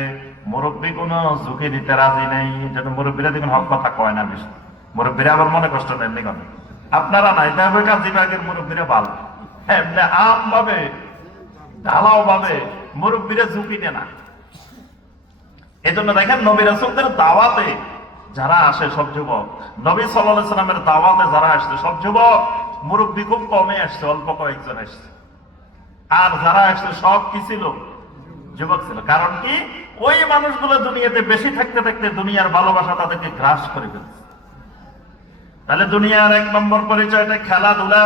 মুরব্বী কোনো ঝুঁকি নিতে রাজি নেই। যেন মুরব্বীরা দেখুন হক কথা কয় না বেশি, মুরব্বীরা আবার মনে কষ্ট নেননি কেন? আপনারা নাই, তাহলে কাজী বাগের মুরব্বীরা ভালো, এমনি আম ভাবে ঢালাও ভাবে মুরব্বীরা ঝুঁকি নেয় না। এই জন্য দেখেন নবী রাসূলদের দাওয়াতে যারা আসে সব যুবক, নবী সাল্লাল্লাহু আলাইহি সাল্লামের দাওয়াতে যারা আসছে সব যুবক, মুরব্বী খুব কমে আসছে, অল্প কয়েকজন আসছে। আর যারা আসছে সব কি ছিল? যুবক ছিল। কারণ কি? ওই মানুষগুলো দুনিয়াতে বেশি থাকতে থাকতে দুনিয়ার ভালোবাসা তাদেরকে গ্রাস করে ফেলছে। তাহলে দুনিয়ার 1 নম্বর পরিচয়টা খেলাধুলা।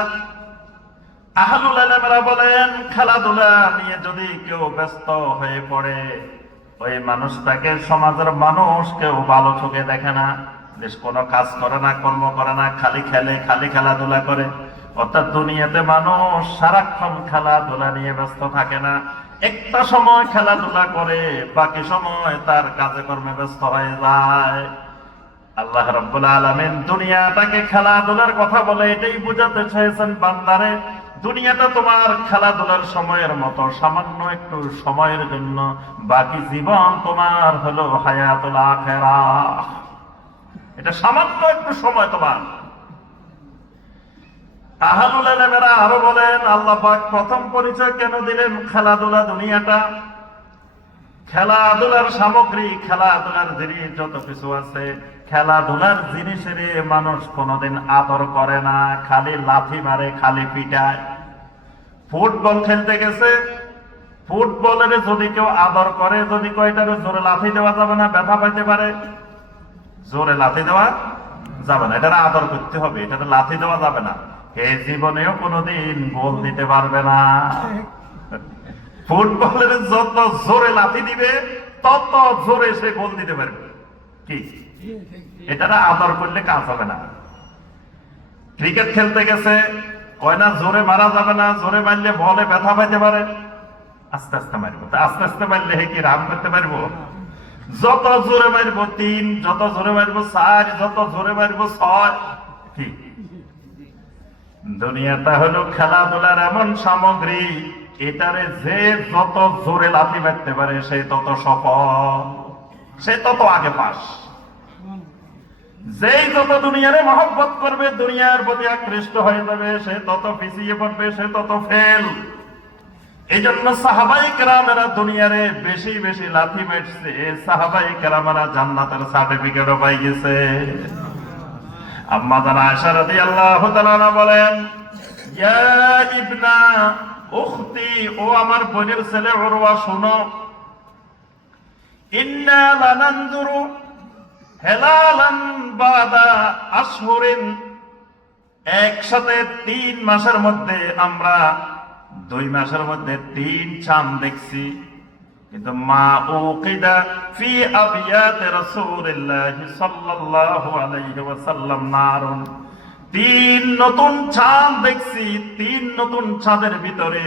আহলুল ইলমরা বলেন, খেলাধুলা নিয়ে যদি কেউ ব্যস্ত হয়ে পড়ে, ওই মানুষটাকে সমাজের মানুষ কেউ ভালো চোখে দেখে না। বেশ কোনো কাজ করে না, কর্ম করে না, খালি খেলে, খালি খেলাধুলা করে। অর্থাৎ দুনিয়াতে মানুষ সারাক্ষণ খেলাধুলা নিয়ে ব্যস্ত থাকে না, একটা সময় খেলাধুলা করে, বাকি সময় তার কাজে কর্মে ব্যস্ত হয়ে যায়। আল্লাহ রাব্বুল আলামিন দুনিয়াটাকে খেলাধুলার কথা বলে এটাই বোঝাতে চেয়েছেন, বান্দারে দুনিয়াটা তোমার খেলাধুলার সময়ের মতো, সামান্য একটু সময়ের জন্য, বাকি জীবন তোমার হলো হায়াতুল আখিরাহ। এটা সামান্য একটু সময় তোমার। আহলুল ইলমেরা আরো বলেন, আল্লাহ পাক প্রথম পরিচয় কেন দিলেন? খেলাধুলা দুনিয়াটা, খেলাধুলার সামগ্রী, খেলাধুলার জিনিস যত কিছু আছে, খেলাধুলার জিনিসের মানুষ কোনোদিন আদর করে না, খালি লাথি মারে, খালি পিটায়। ফুটবল খেলতে গেছে, ফুটবলের যদি কেউ আদর করে, যদি কয়টার জোরে লাথি দেওয়া যাবে না, ব্যথা পাইতে পারে, জোরে লাথি দেওয়া যাবে না, এটা আদর করতে হবে, এটা লাথি দেওয়া যাবে না। এই জীবনেও কোনোদিন গোল দিতে পারবে না। ফুটবলের যত জোরে লাথি দিবে তত জোরে সে গোল দিতে পারবে। কি এটা আদর করলে কাজ হবে না। ক্রিকেট খেলতে গেছে, কয় না জোরে মারা যাবে না, জোরে মারলে বলে ব্যথা পাইতে পারে, আস্তে আস্তে মারবো। আস্তে আস্তে মারলে কি রান করতে পারবো? যত জোরে মারবো 3, যত জোরে মারবো 4, যত জোরে মারবো 6। কি দুনিয়াটা হলো খেলাধুলার এমন সামগ্রী, এটারে যে যত জোরে লাথি মারতে পারে সে তত সফল, সে তত আগে পাস। যেই যত দুনিয়ারে মহব্বত করবে, দুনিয়ার প্রতি আকৃষ্ট হয়ে যাবে, সে তত পিছিয়ে পড়বে, সে তত ফেল। এই জন্য সাহাবায়ে কেরামেরা দুনিয়ারে বেশি বেশি লাথি মারছে, সাহাবায়ে কেরামেরা জান্নাতের সার্টিফিকেটও পাই গেছে। আম্মা জান আয়েশা রাদিয়াল্লাহু তাআলা বলেন, ইয়া ইবনা উখতি, ও আমার বোনের ছেলে উরওয়া, শুনো, ইন্না লানানজুরু হেলালান বাদা আশহুরিন, একসাথে 3 মাসের মধ্যে আমরা 2 মাসের মধ্যে 3 চাঁদ দেখছি। কিন্তু মা উকিদা ফি আবিয়াত রাসূলিল্লাহ সাল্লাল্লাহু আলাইহি ওয়াসাল্লাম নারুন, 3 নতুন চাঁদ দেখছি। 3 নতুন চাঁদের ভিতরে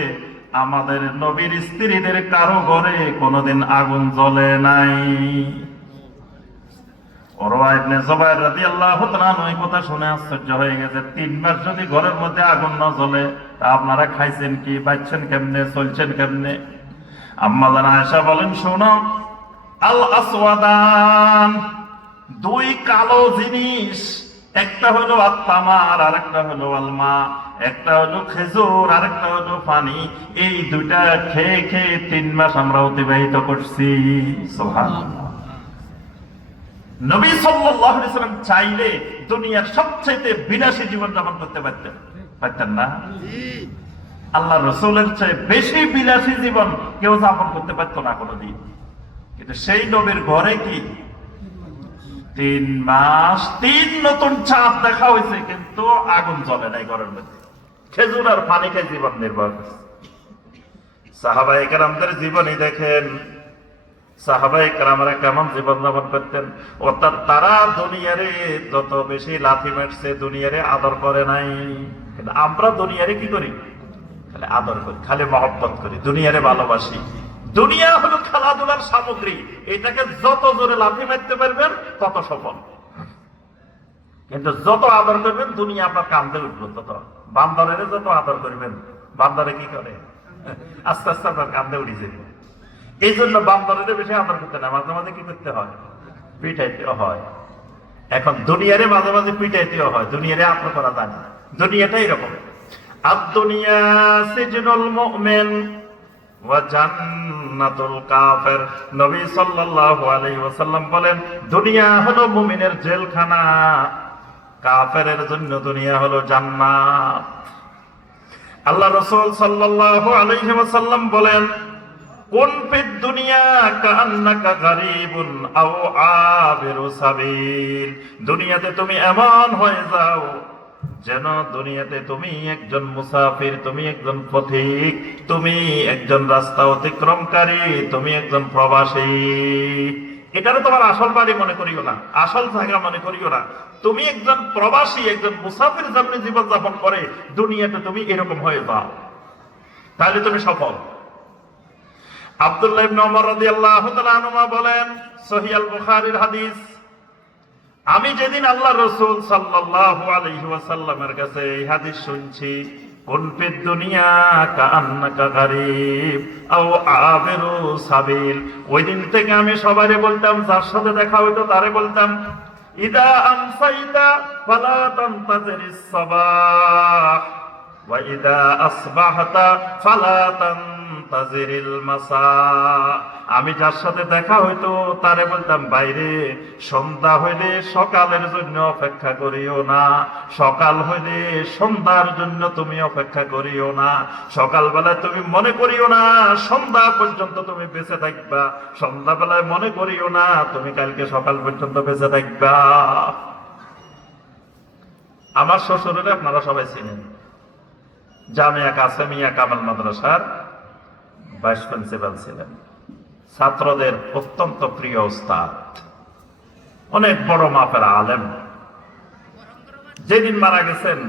আমাদের নবীর স্ত্রীদের কারো ঘরে কোনোদিন আগুন জ্বলে নাই। উরওয়া ইবনে যুবাইর রাদিয়াল্লাহু তাআলা এই কথা শুনে আশ্চর্য হয়ে গেছে। 3 মাস যদি ঘরের মধ্যে আগুন না জ্বলে, তা আপনারা খাইছেন কি, বাঁচছেন কেমনে, চলছেন কেমনে? আম্মা জান আয়েশা বলেন, শোনো, আল আসওয়াদান, 2 কালো জিনিস, একটা হলো আত্মামার, আর একটা হলো আলমা, একটা হলো খেজুর, আর একটা হলো পানি। এই 2টা খেয়ে খেয়ে 3 মাস আমরা অতিবাহিত করছি। সুবহানাল্লাহ। নবী সাল্লাল্লাহু আলাইহি ওয়াসাল্লাম চাইলে দুনিয়ার সবচেয়ে বিলাসী জীবন যাপন করতে পারতেন না? আল্লাহ রাসূলের চেয়ে বেশি বিলাসী জীবন কেউ যাপন করতে পারতো না কোনোদিন। কিন্তু সেই নবীর ঘরে কি 3 মাস 3 নতুন চাঁদ দেখা হয়েছে, কিন্তু আগুন জ্বলে নাই ঘরের মধ্যে। খেজুর আর পানি খেয়ে জীবন নির্বাহ করছে। সাহাবায়ে কেরামদের জীবনী দেখেন, সাহাবায়ে কেরামরা কেমন জীবন যাপন করতেন। অর্থাৎ তারা দুনিয়ারে যত বেশি লাথি মারছে, দুনিয়ারে আদর করে নাই। কিন্তু আমরা দুনিয়ারে কি করি? খালি আদর করি, খালি মহব্বত করি, দুনিয়ারে ভালোবাসি। দুনিয়া হলো খেলাধুলার সামগ্রী, এটাকে যত জোরে লাথি মারতে পারবেন তত সফল। কিন্তু যত আদর করবেন দুনিয়া আপনার কান্দে উঠবে তত। বান্দরের যত আদর করবেন, বান্দরে কি করে? আস্তে আস্তে আপনার কান্দে উঠে যাবে। এই জন্য বান্দরের বেশি আদর করতে না, মাঝে মাঝে কি করতে হয়? পিটাইতেও হয়। এখন দুনিয়ারে মাঝে মাঝে পিটাইতেও হয়, দুনিয়ারে আদর করা যায় না। দুনিয়াটা এরকম। আদ-দুনিয়া সিজনুল মুমিন ওয়া জান্নাতুল কাফির। নবী সাল্লাল্লাহু আলাইহি ওয়াসাল্লাম বলেন, দুনিয়া হলো মুমিনের জেলখানা, কাফেরের জন্য দুনিয়া হলো জান্নাত। আল্লাহ রাসূল সাল্লাল্লাহু আলাইহি ওয়াসাল্লাম বলেন, কুন ফিদ দুনিয়া কাআন্নাকা গারীবুন আও আবিরু সাবিল। দুনিয়াতে তুমি এমন হয়ে যাও যেন দুনিয়াতে তুমি একজন মুসাফির, তুমি একজন পথিক, তুমি একজন রাস্তা অতিক্রমকারী, তুমি একজন প্রবাসী। এটারে তোমার আসল বাড়ি মনে করিও না, আসল জায়গা মনে করিও না। তুমি একজন প্রবাসী, একজন মুসাফির যেমনি জীবন যাপন করে, দুনিয়াতে তুমি এরকম হয়ে যাও, তাহলে তুমি সফল। আব্দুল্লাহ ইবনে ওমর রাদিয়াল্লাহু তাআলা আনহুমা বলেন, সহিহ আল বুখারীর হাদিস, আমি যেদিন আল্লাহ রাসূল সাল্লাল্লাহু আলাইহি ওয়াসাল্লামের কাছে এই হাদিস শুনছি, কুন ফিদ দুনিয়া কাআন্নাকা গারীব আও আবিরু সাবিল, ওই দিন থেকে আমি সবারে বলতাম, যার সাথে দেখা হইতো তারে বলতাম, ইদা আমসাইতা ফালা তানতাজিরিস সাবাহ ওয়া ইদা আসবাহতা ফালা তানতাজিরিল মাসা। আমি যার সাথে দেখা হইতো তারে বলতাম, বাইরে সন্ধ্যা হইলে সকালের জন্য অপেক্ষা করিও না, সকাল হইলে সন্ধ্যার জন্য তুমি অপেক্ষা করিও না, সকালবেলা তুমি মনে করিও না সন্ধ্যা পর্যন্ত তুমি বেঁচে থাকবা, সন্ধ্যাবেলায় মনে করিও না তুমি কালকে সকাল পর্যন্ত বেঁচে থাকবা। আমার শ্বশুরের আপনারা সবাই চিনেন, জামিয়া কাসেমিয়া কামাল মাদ্রাসার ভাইস প্রিন্সিপাল ছিলেন, ছাত্রদের অত্যন্ত প্রিয় উস্তাদ, অনেক বড় মাপের আলেম। যেদিন মারা গেছেন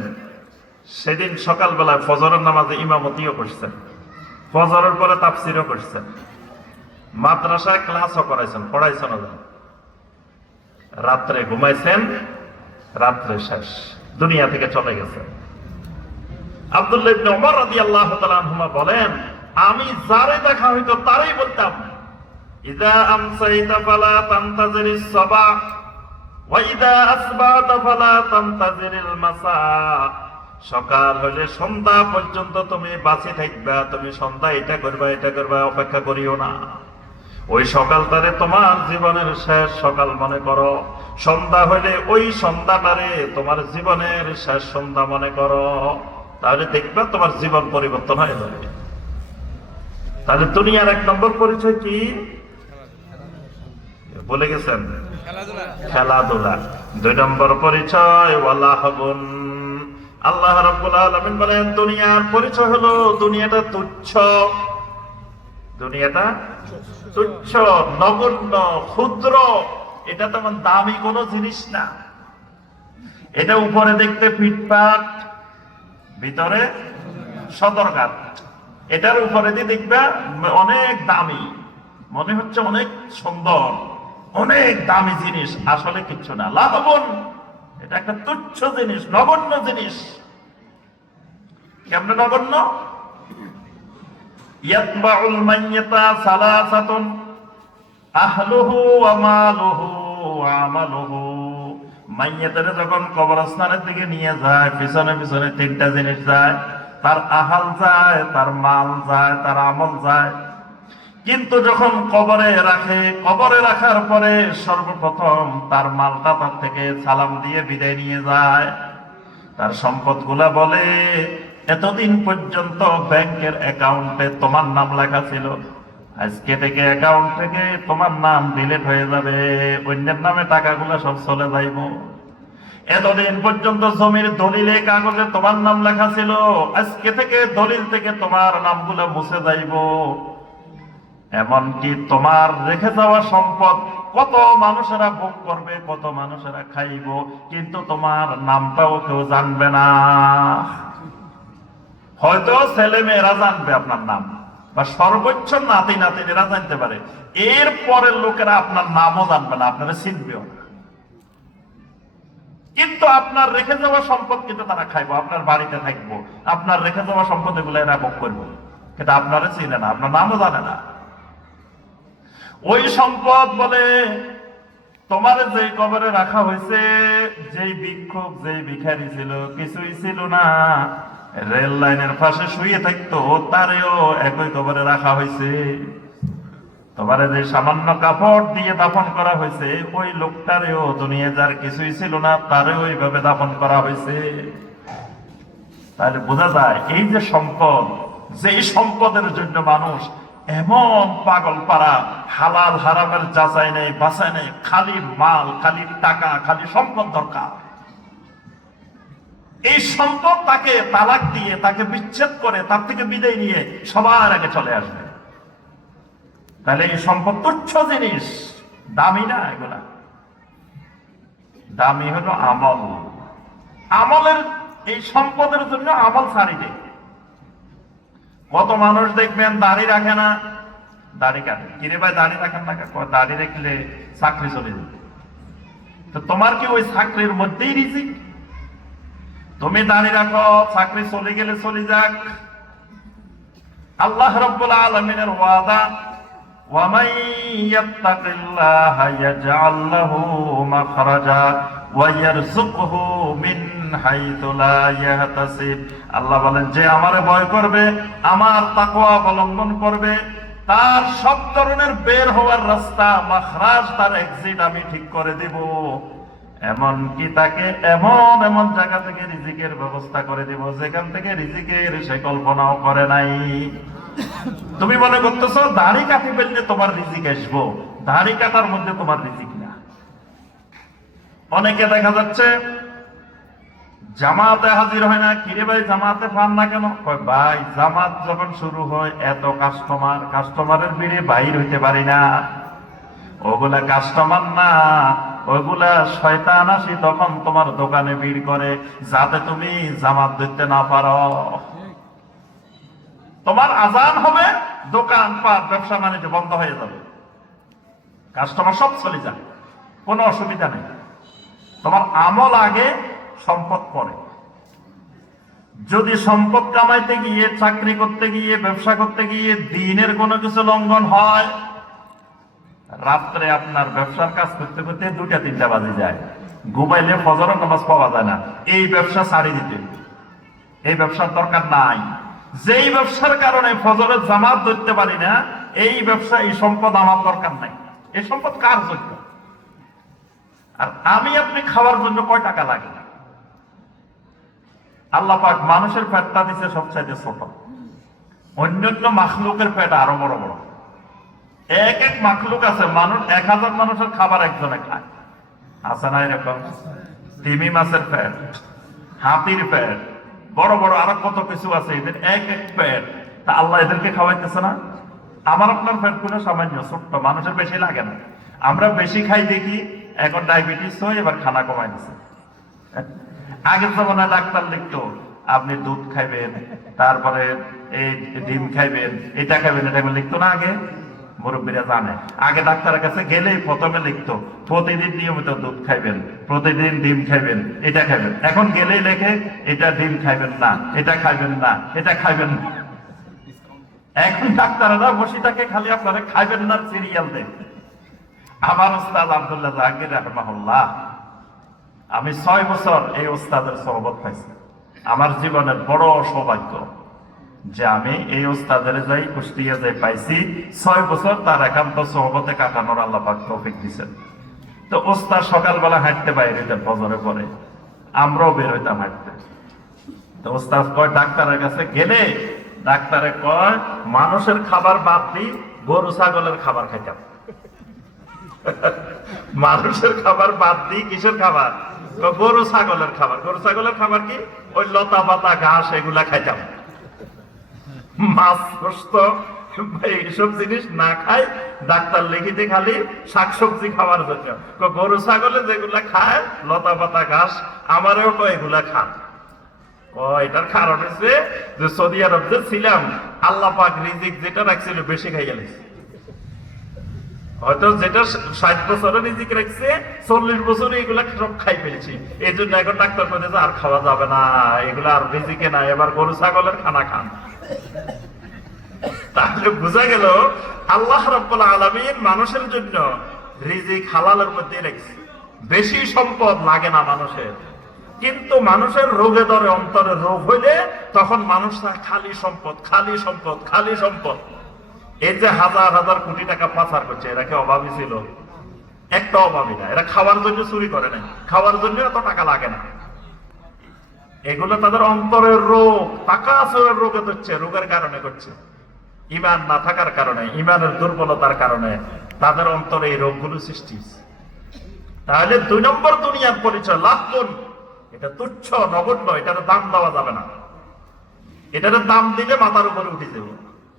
সেদিন সকালবেলায় ফজরের নামাজে ইমামতিও করছেন, ফজরের পরে তাফসিরও করছেন, মাদ্রাসায় ক্লাসও করাইছেন, পড়াইছেন। রাত্রে ঘুমাইছেন, রাত্রে শেষ, দুনিয়া থেকে চলে গেছেন। আব্দুল্লাহ ইবনে ওমর রাদিয়াল্লাহু তাআলা আনহুমা বলেন, আমি যারে দেখা হইতো তারই বলতাম, ইদা আমসাইতা ফালা তানতাজিরিস সাবাহ ওয়া ইদা আসবাহতা ফালা তানতাজিরিল মাসা। সকাল হলে সন্ধ্যা পর্যন্ত তুমি বাঁচে থাকবা, তুমি সন্ধ্যা এটা করবা এটা করবা অপেক্ষা করিও না। ওই সকালটারে তোমার জীবনের শেষ সকাল মনে করো, সন্ধ্যা হলে ওই সন্ধ্যাটারে তোমার জীবনের শেষ সন্ধ্যা মনে করো, তাহলে দেখবা তোমার জীবন পরিবর্তন হয়ে যাবে। তাহলে দুনিয়ার এক নম্বর পরিচয় কি বলে গেছেন? খেলাধুলা। দুই নম্বর পরিচয় ওয়ালাহবুন। আল্লাহ রাব্বুল আলামিন বলেন, দুনিয়ার পরিচয় হলো দুনিয়াটা তুচ্ছ, দুনিয়াটা তুচ্ছ, নগণ্য, ক্ষুদ্র, এটা তেমন দামি কোনো জিনিস না। এটা উপরে দেখতে ফিটফাট, ভিতরে সদরঘাট। এটার উপরে দিয়ে দেখবে অনেক দামি, মনে হচ্ছে অনেক সুন্দর, অনেক দামি জিনিস, আসলে কিচ্ছু না। লাহবুন, এটা একটা তুচ্ছ জিনিস, নগণ্য জিনিস। কেমনে নগণ্য? ইয়াতবাউল মাইয়াতা সালাসাতুন, আহলুহু ওয়া মালুহু ওয়া আমালুহু। মাইয়াতের যখন কবরস্থানের দিকে নিয়ে যায়, পিছনে পিছনে তিনটা জিনিস যায়, তার আহাল যায়, তার মাল যায়, তার আমল যায়। কিন্তু যখন কবরে রাখে, কবরে রাখার পরে সর্বপ্রথম তার মালটা তার থেকে সালাম দিয়ে বিদায় নিয়ে যায়। তার সম্পদগুলা বলে, এতদিন পর্যন্ত ব্যাংকের অ্যাকাউন্টে তোমার নাম লেখা ছিল, আজকে থেকে অ্যাকাউন্ট থেকে তোমার নাম ডিলিট হয়ে যাবে, অন্যের নামে টাকাগুলো সব চলে যাইব। এতদিন পর্যন্ত জমির দলিলে কাগজে তোমার নাম লেখা ছিল, আজকে থেকে দলিল থেকে তোমার নামগুলো মুছে যাইব। এমনকি তোমার রেখে যাওয়া সম্পদ কত মানুষেরা ভোগ করবে, কত মানুষেরা খাইব, কিন্তু তোমার নামটাও কেউ জানবে না। হয়তো ছেলে মেয়েরা জানবে আপনার নাম, বা সর্বোচ্চ নাতি নাতিনেরা জানতে পারে, এর পরের লোকেরা আপনার নামও জানবে না, আপনারা চিনবেও না। কিন্তু আপনার রেখে যাওয়া সম্পদ কিন্তু তারা খাইবো, আপনার বাড়িতে থাকবো, আপনার রেখে যাওয়া সম্পদ এগুলো এরা ভোগ করবো, কিন্তু আপনারা চিনে না, আপনার নামও জানে না। ওই সম্পদ বলে, তোমার যে কবরে রাখা হয়েছে, যেই ভিক্ষুক যেই ভিখারি ছিল, কিছুই ছিল না, রেল লাইনের পাশে শুয়ে থাকতো, তারেও একই কবরে রাখা হয়েছে। তোমার যে সামান্য কাপড় দিয়ে দাফন করা হয়েছে, ওই লোকটারেও দুনিয়া যার কিছুই ছিল না, তারেও এইভাবে দাফন করা হয়েছে। তাহলে বোঝা যায় এই যে সম্পদ, যে সম্পদের জন্য মানুষ এমন পাগল পারা, হালাল হারামের যাচাই নেই বাছাই নেই, খালি মাল, খালি টাকা, খালি সম্পদ দরকার। এই সম্পদ তাকে তালাক দিয়ে, তাকে বিচ্ছেদ করে, তার থেকে বিদায় নিয়ে সবার আগে চলে আসবে। তাহলে এই সম্পদ তুচ্ছ জিনিস, দামি না এগুলা। দামি হলো আমল। আমলের, এই সম্পদের জন্য আমল ছাড়ি দেয়। কত মানুষ দেখবেন দাড়ি রাখে না, দাড়ি কাটে। কিরে ভাই দাড়ি রাখেন না, দাড়ি রাখলে চাকরি চলে যাবে। তো তোমার কি ওই চাকরির মধ্যেই রিজিক? তুমি দাড়ি রাখো, চাকরি চলে গেলে চলে যাক। আল্লাহ রাব্বুল আলামিনের ওয়াদা, ومن يتق الله يجعل له مخرجا ويرزقه من حيث لا يحتسب। আল্লাহ বলেন যে আমারে ভয় করবে, আমার তাকওয়া অবলম্বন করবে, তার সব ধরনের বের হওয়ার রাস্তা, মাখরাজ, তার এক্সিট আমি ঠিক করে দেব। এমন কি তাকে এমন এমন জায়গা থেকে রিজিকের ব্যবস্থা করে দেব যেখান থেকে রিজিকের সে কল্পনাও করে নাই। তুমি মনে করতেছো দাড়ি কাটি ফেললে তোমার রিজিক আসবো, দাড়ি কাটার মধ্যে তোমার রিজিক না। অনেকে দেখা যাচ্ছে জামাতে হাজির হয় না। কিরে ভাই জামাতে পান না কেন? কয় ভাই জামাত যখন শুরু হয় এত কাস্টমারের ভিড়ে বাইর হইতে পারি না। ওগুলা কাস্টমার না, ওগুলা শয়তান আসি তখন তোমার দোকানে ভিড় করে যাতে তুমি জামাত ধরতে না পারো। তোমার আজান হবে, দোকান পাট ব্যবসা বাণিজ্য বন্ধ হয়ে যাবে, কাস্টমার সব চলে যাবে, কোনো অসুবিধা নেই। তোমার আমল আগে, সম্পদ পরে। যদি সম্পদ কামাইতে গিয়ে, চাকরি করতে গিয়ে, ব্যবসা করতে গিয়ে দিনের কোনো কিছু লঙ্ঘন হয়, রাত্রে আপনার ব্যবসার কাজ করতে করতে 2টা-3টা বাজে যায়, ঘুমাইলে ফজরের নামাজ পাওয়া যায় না। এই ব্যবসা ছাড়ি দিতে, এই ব্যবসার দরকার নাই। যেই ব্যবসার কারণে ফজরের জামাত ধরতে পারি না, এই ব্যবসা, এই সম্পদ আমার দরকার নাই। এই সম্পদ কার জন্য? আর আমি আপনি খাওয়ার জন্য কয় টাকা লাগে? আল্লাহ পাক মানুষের পেটটা দিচ্ছে সবচাইতে ছোট, অন্যান্য মাখলুকের পেট আরো বড় বড়। এক এক মাখলুক আছে, মানুষ 1000 মানুষের খাবার একজনে খায়, আছে না এরকম? তিমি মাছের পেট, হাতির পেট, বড় বড় আরো কত কিছু আছে, এদের এক এক পেট। তা আল্লাহ এদেরকে খাওয়াইতেছে না? আমার আপনার পেট গুলো সামান্য ছোট্ট, মানুষের বেশি লাগে না। আমরা বেশি খাই দেখি, এখন ডায়াবেটিস হয়, এবার খানা কমাই দিচ্ছে। আগের জমানায় ডাক্তার লিখতো আপনি দুধ খাইবেন, তারপরে এই ডিম খাইবেন, এটা খাইবেন, এটা লিখতো না আগে? মুরব্বীরা জানে। আগে ডাক্তারের কাছে গেলেই প্রথমে লিখতো প্রতিদিন নিয়মিত দুধ খাইবেন, প্রতিদিন ডিম খাইবেন, এটা খাইবেন। এখন গেলেই লেখে এটা ডিম খাইবেন না, এটা খাইবেন না, এটা খাইবেন না। এখন ডাক্তাররা বসে থাকে খালি আপনারা খাইবেন না সিরিয়াল দেন। আমার ওস্তাদ আব্দুল্লাহ জাহাঙ্গীর রাহমাহুল্লাহ, আমি 6 বছর এই ওস্তাদের সোহবত পাইছি। আমার জীবনের বড় সৌভাগ্য যে আমি এই ওস্তাদের যাই, কুষ্টিয়া যাই পাইছি। 6 বছর তার একান্ত সোহবতে কাটানোর আল্লাহ পাক তৌফিক দিয়েছেন। তো ওস্তাদ সকালবেলা হাঁটতে বাইরে হইতেন ফজরের পরে, আমরাও বের হইতাম হাঁটতে। তো ওস্তাদ কয় ডাক্তারের কাছে গেলে, ডাক্তারে কয় মানুষের খাবার বাদ দিই, গরু ছাগলের খাবার খাইতাম। মানুষের খাবার বাদ দিই, কিসের খাবার? গরু ছাগলের খাবার। গরু ছাগলের খাবার কি? ওই লতা পাতা ঘাস এগুলা খাইতাম। মাছ গোস্ত এইসব জিনিস না খাই, ডাক্তার লিখিতে খালি শাকসবজি খাওয়ার জন্য। গরু ছাগলে যেগুলা খায় লতা পাতা ঘাস, আমারও তো এগুলা খান। এটার কারণ হচ্ছে যে সৌদি আরব যে ছিলাম, আল্লাহ পাক রিজিক যেটা রাখছিল বেশি খাই গেছে। হয়তো যেটা 60 বছরের রিজিক রাখছে, 40 বছরে এগুলা সব খাই ফেলছি। এই জন্য এখন ডাক্তার বলেছে আর খাওয়া যাবে না, এগুলা আর রিজিকে নাই, এবার গরু ছাগলের খানা খান। তাহলে বোঝা গেল আল্লাহ রাব্বুল আলামিন মানুষের জন্য রিজিক হালালের মধ্যে রাখছে। বেশি সম্পদ লাগে না মানুষের, কিন্তু মানুষের রোগে ধরে, অন্তরে রোগ হইলে তখন মানুষ খালি সম্পদ, খালি সম্পদ, খালি সম্পদ। এই যে হাজার হাজার কোটি টাকা পাচার করছে, এরা কি অভাবী ছিল? একটা অভাবী না। এরা খাওয়ার জন্য চুরি করে না, খাওয়ার জন্য এত টাকা লাগে না। এগুলো তাদের অন্তরের রোগ, টাকা আসরের রোগে ধরছে, রোগের কারণে করছে। ঈমান না থাকার কারণে, ঈমানের দুর্বলতার কারণে তাদের অন্তরে এই রোগগুলো সৃষ্টি। তাহলে 2 নম্বর দুনিয়ার পরিচয় লাভগুণ, এটা তুচ্ছ, নগণ্য, এটার দাম দেওয়া যাবে না। এটার দাম দিলে মাথার উপরে উঠে যাবে।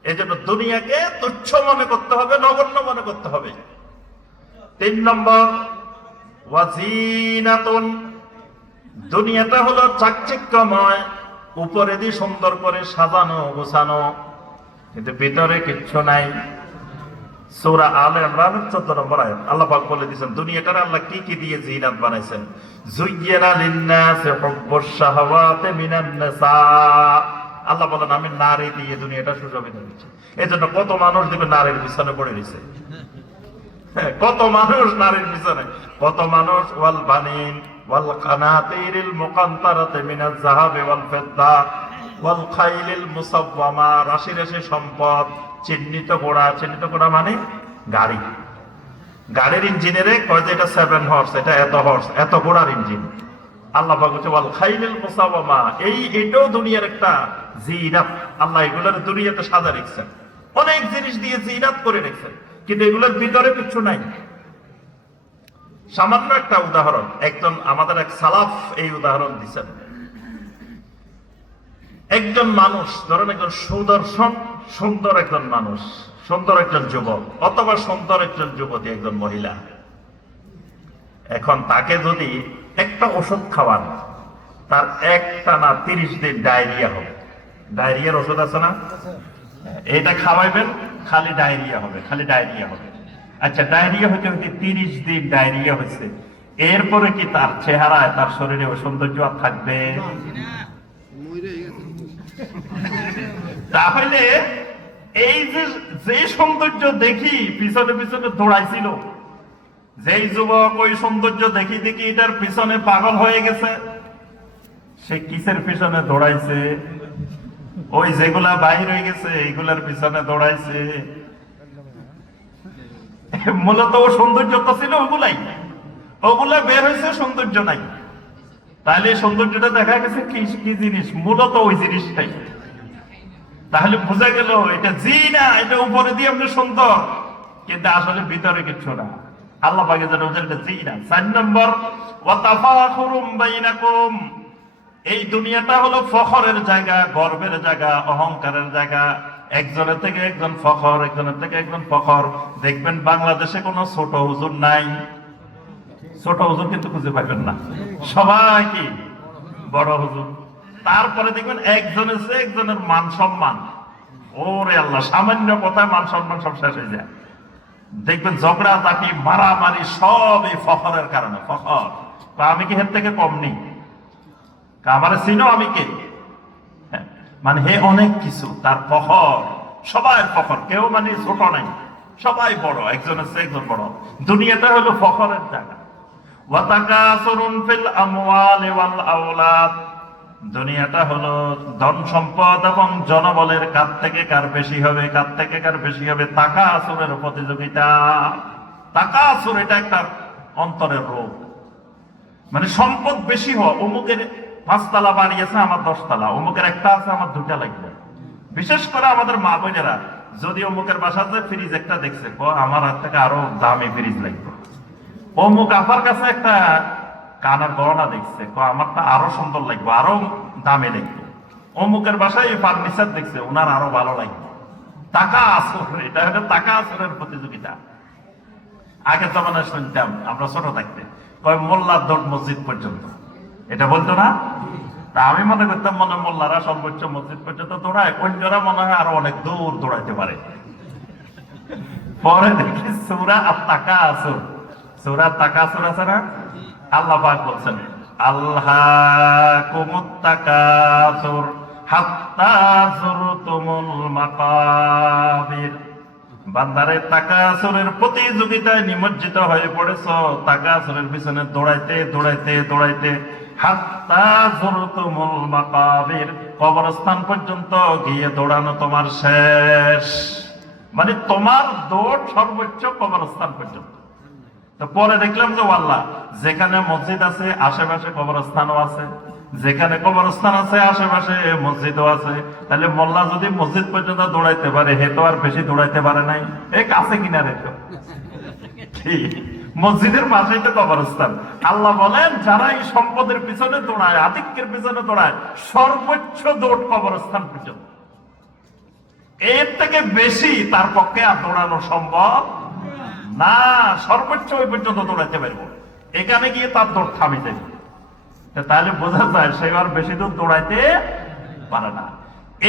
এই জন্য দুনিয়াকে তুচ্ছ মনে করতে হবে, নগণ্য মনে করতে হবে। 3 নম্বর ওয়াজিনাতুন, দুনিয়াটা হলো চাকচিক্যময়, উপরে দিয়ে সুন্দর করে সাজানো গোছানো, কিন্তু ভিতরে কিচ্ছু নাই। সূরা আলে ইমরানের 14 নম্বর আয়াত আল্লাহ পাক বলে দিয়েছেন দুনিয়াটার আল্লাহ কি কি দিয়ে জিনাত বানাইছেন। যুয়্যিনা লিন-নাসি হুব্বুশ শাহাওয়াতি মিনান নিসা, আল্লাহ বলেন আমি নারী দিয়ে দুনিয়াটা সুশোভিত দিচ্ছি। এই জন্য কত মানুষ দিবে নারীর পিছনে পড়ে রয়েছে, কত মানুষ নারীর পিছনে, কত মানুষ ওয়াল বানিন ওয়াল কানাতিরিল মুকান্তারাতি মিনাজ যাহাবি ওয়াল ফিদ্দা ওয়াল খাইলিল মুসাওয়ামা, রাশি রাশি সম্পদ, চিহ্নিত ঘোড়া মানে গাড়ি, গাড়ির ইঞ্জিনেরে কয় যে এটা 7 হর্স, এটা এত হর্স, এত ঘোড়ার ইঞ্জিন। আল্লাহ পাক বলছে ওয়াল খাইলিল মুসাওয়ামা, এটাও দুনিয়ার একটা জিনাত। আল্লাহ এগুলোর দুনিয়াতে সাজা রেখেছেন, অনেক জিনিস দিয়ে জিনাত করে রেখেছেন, কিন্তু এগুলোর ভিতরে কিছু নাই। সামান্য একটা উদাহরণ, একজন আমাদের এক সালাফ এই উদাহরণ দিচ্ছেন। একজন মানুষ ধরেন একজন সুদর্শন সুন্দর একজন মানুষ, সুন্দর একজন যুবক অথবা সুন্দর একজন যুবতী, একজন মহিলা। এখন তাকে যদি একটা ওষুধ খাওয়ান, তার একটানা 30 দিন ডায়রিয়া হবে। ডায়রিয়ার ওষুধ আছে না, এটা খাওয়াইবেন খালি ডায়রিয়া হবে, খালি ডায়রিয়া হবে। আচ্ছা, ডায়রিয়া হইতে হইতে 30 দিন ডায়রিয়া হয়েছে, এরপরে কি তার চেহারায় তার শরীরে সৌন্দর্য আর থাকবে? তাহলে এই যে সৌন্দর্য দেখি পিছনে পিছনে দৌড়াইছিল, যেই যুবক ওই সৌন্দর্য দেখি দেখি এটার পিছনে পাগল হয়ে গেছে, সে কিসের পিছনে দৌড়াইছে? ওই যেগুলা বাহির হয়ে গেছে এইগুলার পিছনে দৌড়াইছে। মূলত ও সৌন্দর্য তো ছিল ওগুলাই, ওগুলা বের হয়েছে, সৌন্দর্য নাই। তাহলে সৌন্দর্যটা দেখা গেছে কি জিনিস? মূলত ওই জিনিসটাই। তাহলে বোঝা গেল এটা জি না, এটা উপরে দিয়ে আপনি সুন্দর, কিন্তু আসলে ভিতরে কিছু না। আল্লাহ পাকে যেন এটা জি না। 4 নম্বর ওয়া তাফাখুরুম বাইনাকুম, এই দুনিয়াটা হলো ফখরের জায়গা, গর্বের জায়গা, অহংকারের জায়গা। একজনের থেকে একজন ফখর, একজনের থেকে একজন ফখর। দেখবেন বাংলাদেশে কোনো ছোট হুজুর নাই, ছোট হুজুর কিন্তু খুঁজে পাবেন না, সবাই কি বড় হুজুর। তারপরে দেখবেন একজনের চেয়ে একজনের মান সম্মান, ওরে আল্লাহ, সামান্য কথায় মান সম্মান সব শেষ হয়ে যায়। দেখবেন ঝগড়া জাতি মারামারি সব এই ফখরের কারণে। ফখর, আমি কি এর থেকে কম নেই? আমার চিনো আমি কে? মানে হে অনেক কিছু, তার ফখর, সবাই ফখর, কেউ মানে ছোট নাই, সবাই বড়, একজনের চেয়ে একজন বড়। দুনিয়াটা হলো ফখরের জায়গা। ওয়া তাকাসুরুন ফিল আমওয়ালি ওয়াল আওলাদ, দুনিয়াটা হলো ধন সম্পদ এবং জনবলের কার থেকে কার বেশি হবে, কার থেকে কার বেশি হবে, তাকাসুরের প্রতিযোগিতা। তাকাসুর এটা একটা অন্তরের রোগ, মানে সম্পদ বেশি হওয়া। অমুকের 5 তলা বাড়ি আছে, আমার 10 তলা, অমুকের একটা আছে, আমার 2টা লাগবে। বিশেষ করে আমাদের মা বোনেরা যদি অমুকের বাসাতে ফ্রিজ একটা দেখছে, আমার হাত থেকে আরো দামি ফ্রিজ লাগবে। অমুক আপার কাছে একটা কানের গহনা দেখছে, আমারটা আরো সুন্দর লাগবে, আরো দামে লাগবে। অমুকের বাসায় ফার্নিচার দেখছে, ওনার আরো ভালো লাগবে। টাকা আসর, এটা হলো টাকা আসরের প্রতিযোগিতা। আগে জমানায় শুনতাম আমরা ছোট থাকতে, কয় মোল্লার দৌড় মসজিদ পর্যন্ত, এটা বলতো না? তা আমি মনে করতাম মনে মোল্লারা সর্বোচ্চ মসজিদ পর্যন্ত দৌড়ায়, অন্যরা মনে হয় আরো অনেক দূর দৌড়াইতে পারে। পরে দেখি সূরা আত-তাকাসুর, সূরা তাকাসুর আছে না? আল্লাহ পাক বলছেন আল্লাকুমুত তাকাসুর হাত্তা যুরতুমুল মাকাবির। বান্দারে তাকাসুরের প্রতিযোগিতায় নিমজ্জিত হয়ে পড়েছো, তাকাসুরের পিছনে দৌড়াইতে দৌড়াইতে দৌড়াইতে হাত্তা যুরতুমুল মাকাবির, কবরস্থান পর্যন্ত গিয়ে দৌড়ানো তোমার শেষ। মানে তোমার দৌড় সর্বোচ্চ কবরস্থান পর্যন্ত। তো পরে দেখলাম যে আল্লাহ, যেখানে মসজিদ আছে আশেপাশে কবরস্থানও আছে, যেখানে কবরস্থান আছে আশেপাশে মসজিদও আছে। তাহলে মোল্লা যদি মসজিদ পর্যন্ত দৌড়াইতে পারে, হে তো আর বেশি দৌড়াইতে পারে নাই। এই কাছে কিনা রেখো, মসজিদের পাশেই তো কবরস্থান। আল্লাহ বলেন যারা এই সম্পদের পিছনে দৌড়ায়, আধিক্যের পিছনে দৌড়ায়, সর্বোচ্চ দৌড় কবরস্থান পর্যন্ত। এর থেকে বেশি তার পক্ষে আর দৌড়ানো সম্ভব না, সর্বোচ্চ ওই পর্যন্ত দৌড়াইতে পারবো, এখানে গিয়ে তার দৌড় থামে যাবে। তাহলে বোঝা যায় সে আর বেশি দূর দৌড়াইতে পারে না।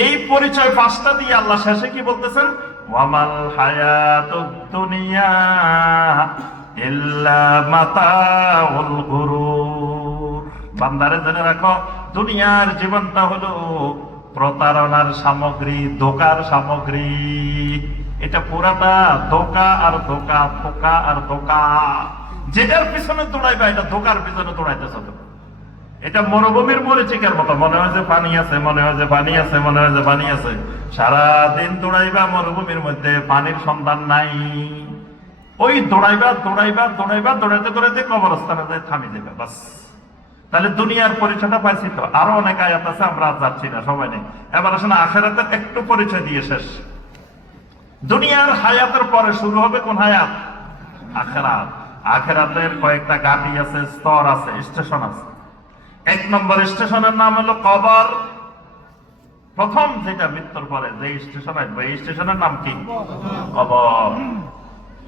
এই পরিচয় 5টা দিয়ে আল্লাহ শেষে কি বলতেছেন? ওয়ামাল হায়াতুদ দুনিয়া ইল্লা মাতাউল গুরুর। বান্দারে জেনে রাখো, দুনিয়ার জীবনটা হলো প্রতারণার সামগ্রী, ধোকার সামগ্রী। এটা পুরাটা ধোকা আর ধোকা, ধোকা আর ধোকা। যেটার পিছনে দৌড়াইবা এটা ধোকার পিছনে দৌড়াইতেছ। এটা মরুভূমির মরিচিকার মতো, মনে হয় যে পানি আছে, মনে হয় যে পানি আছে, মনে হয় যে পানি আছে। সারাদিন দৌড়াইবা মরুভূমির মধ্যে, পানির সন্ধান নাই। ওই দৌড়াইবা দৌড়াইবা দৌড়াইবা, দৌড়াইতে দৌড়াইতে কবরস্থানে যায় থামি দেবে, বাস। তাহলে দুনিয়ার পরিচয়টা পাইছি তো। আরো অনেক আয়াত আছে, আমরা আর যাচ্ছি না, সময় নেই। এবার আসলে আখেরাতের একটু পরিচয় দিয়ে শেষ। দুনিয়ার হায়াতের পরে শুরু হবে কোন হায়াত? আখেরাত। আখেরাতের কয়েকটা ঘাঁটি আছে, স্তর আছে, স্টেশন আছে। এক নম্বর স্টেশনের নাম হলো কবর। প্রথম যেটা মৃত্যুর পরে যে স্টেশন আসবে, এই স্টেশনের নাম কি? কবর।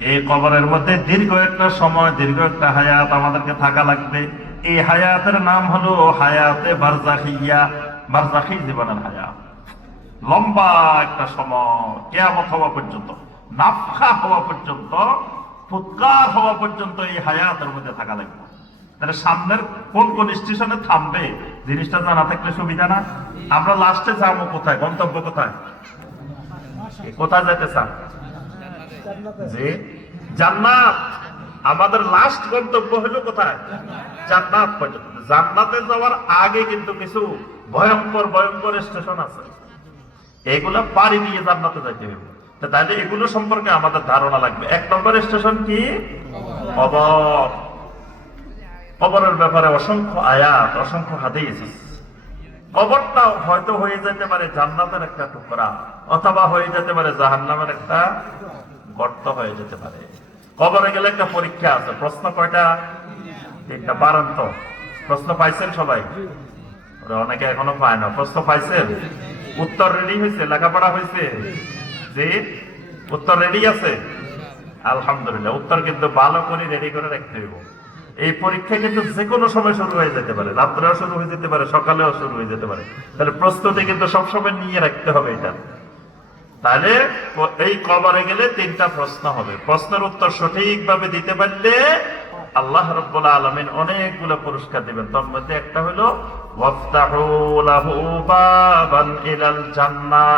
এই কবরের মধ্যে দীর্ঘ একটা সময়, দীর্ঘ একটা হায়াত আমাদেরকে থাকা লাগবে। এই হায়াতের নাম হলো হায়াতে বারজাখিয়া, বারজাখি জীবনের হায়াত। লম্বা একটা সময়, কিয়ামত হওয়া পর্যন্ত, নাফখা হওয়া পর্যন্ত, ফুৎকার হওয়া পর্যন্ত এই হায়াতের মধ্যে থাকা লাগবে। তাহলে সামনের কোন কোন স্টেশনে থামবে জিনিসটা জানা থাকলে সুবিধা না? আমরা লাস্টে যাবো কোথায়? গন্তব্য কোথায়? কোথায় যেতে চান? যে জান্নাত। আমাদের লাস্ট গন্তব্য হলো কোথায়? জান্নাত পর্যন্ত। জান্নাতে যাওয়ার আগে কিন্তু কিছু ভয়ঙ্কর ভয়ঙ্কর স্টেশন আছে, এগুলো পাড়ি দিয়ে জান্নাতে যাইতে হবে। তাহলে এগুলো সম্পর্কে আমাদের ধারণা লাগবে। এক নম্বর স্টেশন কি? কবর। কবরের ব্যাপারে অসংখ্য আয়াত, অসংখ্য হাদিস। কবরটা হয়তো হয়ে যেতে পারে জান্নাতের একটা টুকরা, অথবা হয়ে যেতে পারে জাহান্নামের একটা গর্ত হয়ে যেতে পারে। কবরে গেলে একটা পরীক্ষা আছে। প্রশ্ন কয়টা? তিনটা। বারান্ত প্রশ্ন পাইছেন সবাই? অনেকে এখনো পায় না। প্রশ্ন পাইছেন? উত্তর রেডি হয়েছে? লেখাপড়া হয়েছে? যে উত্তর রেডি আছে? আলহামদুলিল্লাহ। উত্তর কিন্তু ভালো করে রেডি করে রাখতে হবে। এই পরীক্ষা কিন্তু যে কোনো সময় শুরু হয়ে যেতে পারে, রাত্রেও শুরু হয়ে যেতে পারে, সকালেও শুরু হয়ে যেতে পারে। তাহলে প্রস্তুতি কিন্তু সবসময় নিয়ে রাখতে হবে এটা। তাহলে এই কবরে গেলে তিনটা প্রশ্ন হবে। প্রশ্নের উত্তর সঠিকভাবে দিতে পারলে আল্লাহ রাব্বুল আলামিন অনেকগুলো পুরস্কার দিবেন। তার মধ্যে একটা হলো ওয়াফতাহু লাহু বাবান ইলাল জান্নাহ,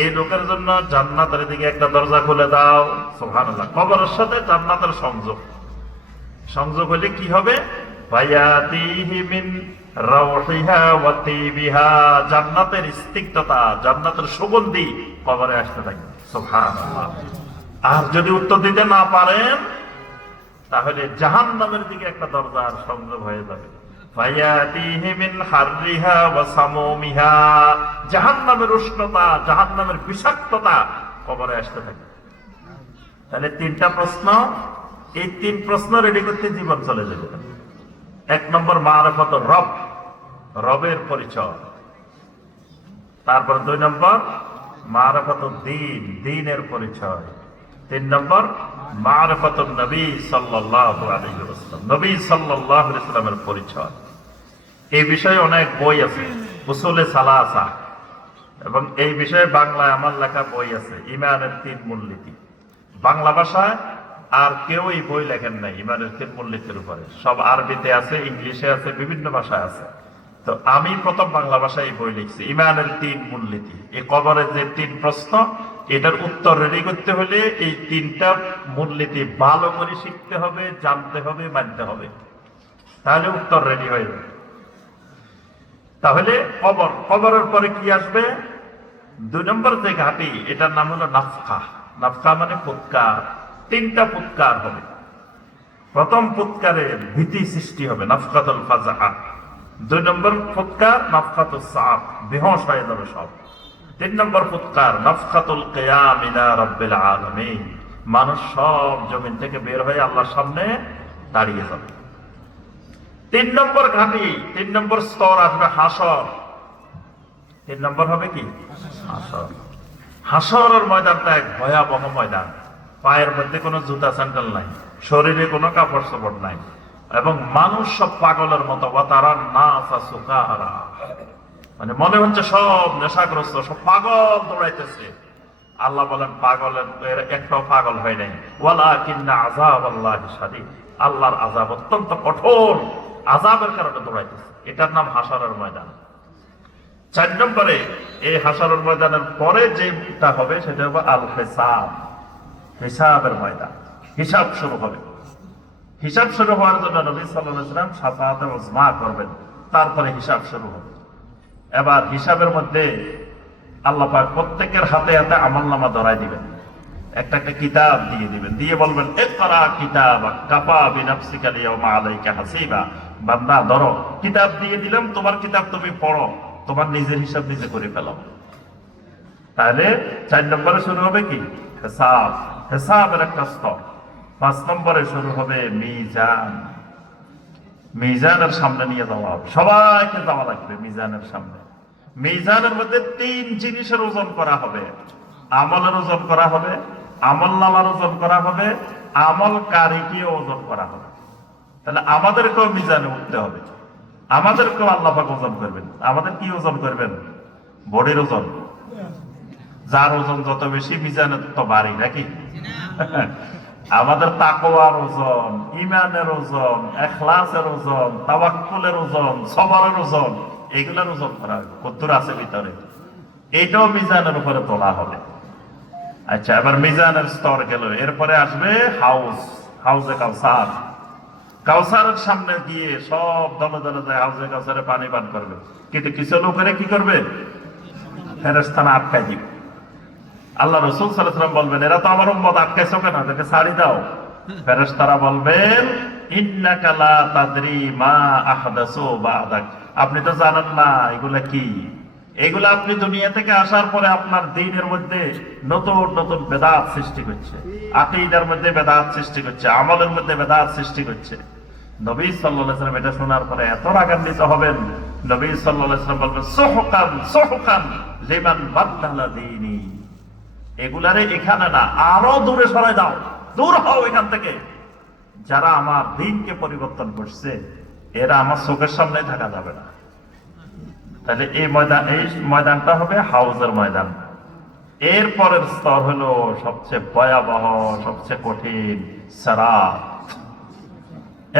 এই লোকের জন্য জান্নাতের দিকে একটা দরজা খুলে দাও। সুবহানাল্লাহ। কবরের সাথে জান্নাতের সংযোগ। সংযোগ হলে কি হবে? ফায়াতিহি মিন রাউহিহা ওয়া তিবিহা, জান্নাতের স্নিগ্ধতা, জান্নাতের সুগন্ধি কবরে আসতে থাকে। সুবহানাল্লাহ। আর যদি উত্তর দিতে না পারেন তাহলে জাহান্নামের দিকে একটা দরজার সংযোগ হয়ে যাবে। ফায়াতিহি মিন হাররিহা ওয়া সামুমিহা, জাহান্নামের উষ্ণতা, জাহান্নামের বিষাক্ততা কবরে আসতে থাকে। তাহলে তিনটা প্রশ্ন। এই তিন প্রশ্ন রেডি করতে জীবন চলে যাবে। এক নম্বর মারিফাত রব, রবের পরিচয়। তারপর দুই নম্বর মারিফাত দ্বীন, দ্বীনের পরিচয়। তিন নম্বর মারিফাত নবী সাল্লাল্লাহু আলাইহি ওয়াসাল্লাম, নবী সাল্লাল্লাহু আলাইহি ওয়াসাল্লামের পরিচয়। এই বিষয়ে অনেক বই আছে, উসুলে সালাসা, এবং এই বিষয়ে বাংলায় আমার লেখা বই আছে, ঈমানের তিন মূলনীতি। বাংলা ভাষায় আর কেউ এই বই লেখেন নাই ঈমানের তিন মূলনীতির উপরে। সব আরবিতে আছে, ইংলিশে আছে, বিভিন্ন ভাষায় আছে। তো আমি প্রথম বাংলা ভাষায় এই বই লিখছি, ঈমানের তিন মূলনীতি। এই কবরের যে তিন প্রশ্ন, এটার উত্তর রেডি করতে হলে এই তিনটা মূলনীতি ভালো করে শিখতে হবে, জানতে হবে, মানতে হবে, তাহলে উত্তর রেডি হয়ে যাবে। তাহলে কবর, কবরের পরে কি আসবে? দুই নম্বর যে ঘাঁটি, এটার নাম হলো নাফখা। নাফখা মানে ফুৎকার। তিনটা ফুৎকার হবে। প্রথম ফুৎকারে ভীতি সৃষ্টি হবে, নাফখাতুল ফাজআ। দুই নম্বর ফুৎকার নাফখাতুস সাআক, বেহুশ হয়ে যাবে সব। তিন নম্বর ফুৎকার নাফখাতুল কিয়াম ইলা রাব্বিল আলামিন, মানুষ সব জমিন থেকে বের হয়ে আল্লাহর সামনে দাঁড়িয়ে যাবে। তিন নম্বর ঘাঁটি, তিন নম্বর স্তর আসবে হাসর। তিন নম্বর হবে কি? হাসর। হাসরের ময়দানটা এক ভয়াবহ ময়দান। পায়ের মধ্যে কোনো জুতা স্যান্ডেল নাই, শরীরে কোনো কাপড় চোপড় নাই, এবং মানুষ সব পাগলের মতো। ওয়াতারান নাসা সুকারা, মানে মনে হচ্ছে সব নেশাগ্রস্ত, সব পাগল দৌড়াইতেছে। আল্লাহ বলেন পাগলের একটাও পাগল হয় নাই। ওয়ালাকিন্না আযাবাল্লাহি শাদীদ, আল্লাহর আযাব অত্যন্ত কঠোর, আযাবের কারণে দৌড়াইতেছে। এটার নাম হাসরের ময়দান। 4 নম্বরে এই হাশরের ময়দানের পরে যেটা হবে সেটা হবে আল হিসাব, হিসাবের ময়দান। হিসাব শুরু হবে। হিসাব শুরু হওয়ার জন্য নবী সাল্লাল্লাহু আলাইহি ওয়াসাল্লাম শাফাআতে উযমা করবেন, তারপরে হিসাব শুরু হবে। এবার হিসাবের মধ্যে আল্লাহ পাক প্রত্যেকের হাতে হাতে আমলনামা ধরাই দিবেন, একটা একটা কিতাব দিয়ে দিবেন, দিয়ে বলবেন ইকরা কিতাবাক কাফা বিনাফসিকা আল-ইয়াওমা আলাইকা হাসিবা। বান্দা ধরো, কিতাব দিয়ে দিলাম, তোমার কিতাব তুমি পড়ো, তোমার নিজের হিসাব নিজে করে ফেলো। তাহলে 4 নম্বরে শুরু হবে কি? হিসাব, হিসাবের একটা স্তর। 5 নম্বরে শুরু হবে মিজান, মিজানের সামনে নিয়ে যাওয়া হবে, সবাইকে যাওয়া লাগবে মিজানের সামনে। মিজানের মধ্যে 3 জিনিসের ওজন করা হবে। আমলের ওজন করা হবে, আমল নামার ওজন করা হবে, আমলকারীকেও ওজন করা হবে। তাহলে আমাদেরকেও মিজানে উঠতে হবে, আমাদেরকেও আল্লাহ পাক ওজন করবেন। আমাদের কি ওজন করবেন? বডির ওজন। যার ওজন যত বেশি মিজানে তত ভারী, নাকি? আমাদের তাকওয়ার ওজন, ঈমানের ওজন, ইখলাসের ওজন, তাওয়াক্কুলের ওজন, সবরের ওজন, এগুলোর ওজন করা হবে। কতদূর আছে ভিতরে, এটাও মিজানের উপরে তোলা হবে। আচ্ছা, এবার মিজানের স্তর গেল, এরপরে আসবে হাউস, হাউজে কাউসার। কাউসারের সামনে গিয়ে সব দলে দলে যায় হাউজে কাউসারে পানি পান করবে, কিন্তু কিছু লোকেরা কি করবে? ফেরেশতারা আটকাই দিবে। আল্লাহ রাসূল সাল্লাল্লাহু আলাইহি ওয়াসাল্লাম বলবেন, এরা তো আমার উম্মত, আটকাইছো কেন? এদেরকে ছাড়ি দাও। ফেরেশতারা বলবেন, ইন্নাকা লা তাদরি মা আহদাসু বা'দাক। আপনি তো জানেন না এগুলা কি। এগুলা আপনি দুনিয়া থেকে আসার পরে আপনার দ্বীনের মধ্যে নতুন নতুন বেদাত সৃষ্টি করছে, আকীদার মধ্যে বেদাত সৃষ্টি করছে, আমলের মধ্যে বেদাত সৃষ্টি করছে। নবী সাল্লাল্লাহু আলাইহি ওয়াসাল্লাম এটা শোনার পরে এত রাগান্বিত হবেন, নবী সাল্লাল্লাহু আলাইহি ওয়াসাল্লাম বলবেন, সুহকান সুহকান লিমান বাদদালা দীনি। এগুলারে এখানে না, আরো দূরে সরাই দাও, দূর হও এখান থেকে। যারা আমার দ্বীনকে পরিবর্তন করছে, এরা আমার চোখের সামনে থাকা যাবে না। তাহলে এই ময়দানটা হবে হাউজের ময়দান। এর পরের স্তর হলো সবচেয়ে ভয়াবহ, সবচেয়ে কঠিন, সিরাত।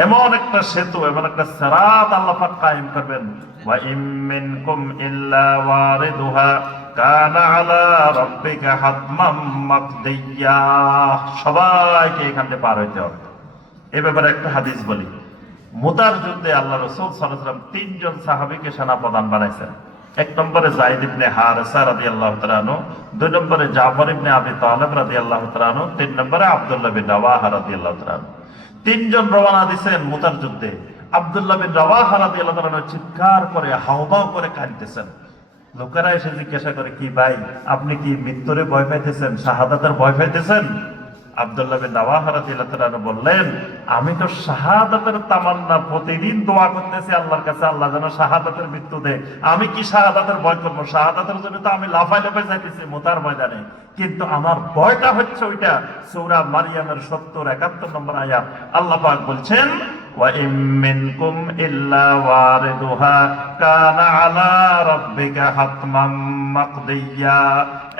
এমন একটা সেতু, এমন একটা সিরাত আল্লাহ পাক কায়েম করবেন। ওয়া ইম মিনকুম ইল্লা ওয়ারিদুহা কানা আলা রাব্বিকা হাতমান মাকদিয়া। সবাইকে এখান থেকে পার হইতে হবে। এ ব্যাপারে একটা হাদিস বলি। মুতার যুদ্ধে আল্লাহ রাসূল সাল্লাল্লাহু আলাইহি ওয়াসাল্লাম 3 জন সাহাবীকে সেনাপ্রধান বানাইছেন। 1 নম্বরে যায়েদ ইবনে হারেসা রাদিয়াল্লাহু তাআলা আনহু, 2 নম্বরে জাফর ইবনে আবি তালিব রাদিয়াল্লাহু তাআলা আনহু, 3 নম্বরে আব্দুল্লাহ বিন রাওয়াহা রাদিয়াল্লাহু তাআলা আনহু। 3 জন রওনা দিয়েছেন মুতার যুদ্ধে। আব্দুল্লাহ বিন রাওয়াহা রাদিয়াল্লাহু তাআলা আনহু চিৎকার করে হাওমাও করে কাঁদতেছেন। লোকেরা এসে জিজ্ঞাসা করে, কি ভাই, আপনি কি মৃত্যুরে ভয় পাইতেছেন, শাহাদাতের ভয় পাইতেছেন? আব্দুল্লাহ বিন রাওয়াহা রাদিয়াল্লাহু তাআলা আনহু বললেন, আমি তো শাহাদাতের তামান্না প্রতিদিন দোয়া করতেছি আল্লাহর কাছে, আল্লাহ যেন শাহাদাতের মৃত্যু দেয়। আমি কি শাহাদাতের ভয় করবো? শাহাদাতের জন্য তো আমি লাফাই লাফাই যাইতেছি মুতার ময়দানে, কিন্তু আমার ভয়টা হচ্ছে ওইটা। সূরা মারইয়ামের 70-71 নম্বর আয়াত আল্লাহ পাক বলছেন, ওয়া ইম মিনকুম ইল্লা ওয়ারিদুহা কানা আলা রাব্বিকা হাতমান মাকদিয়া।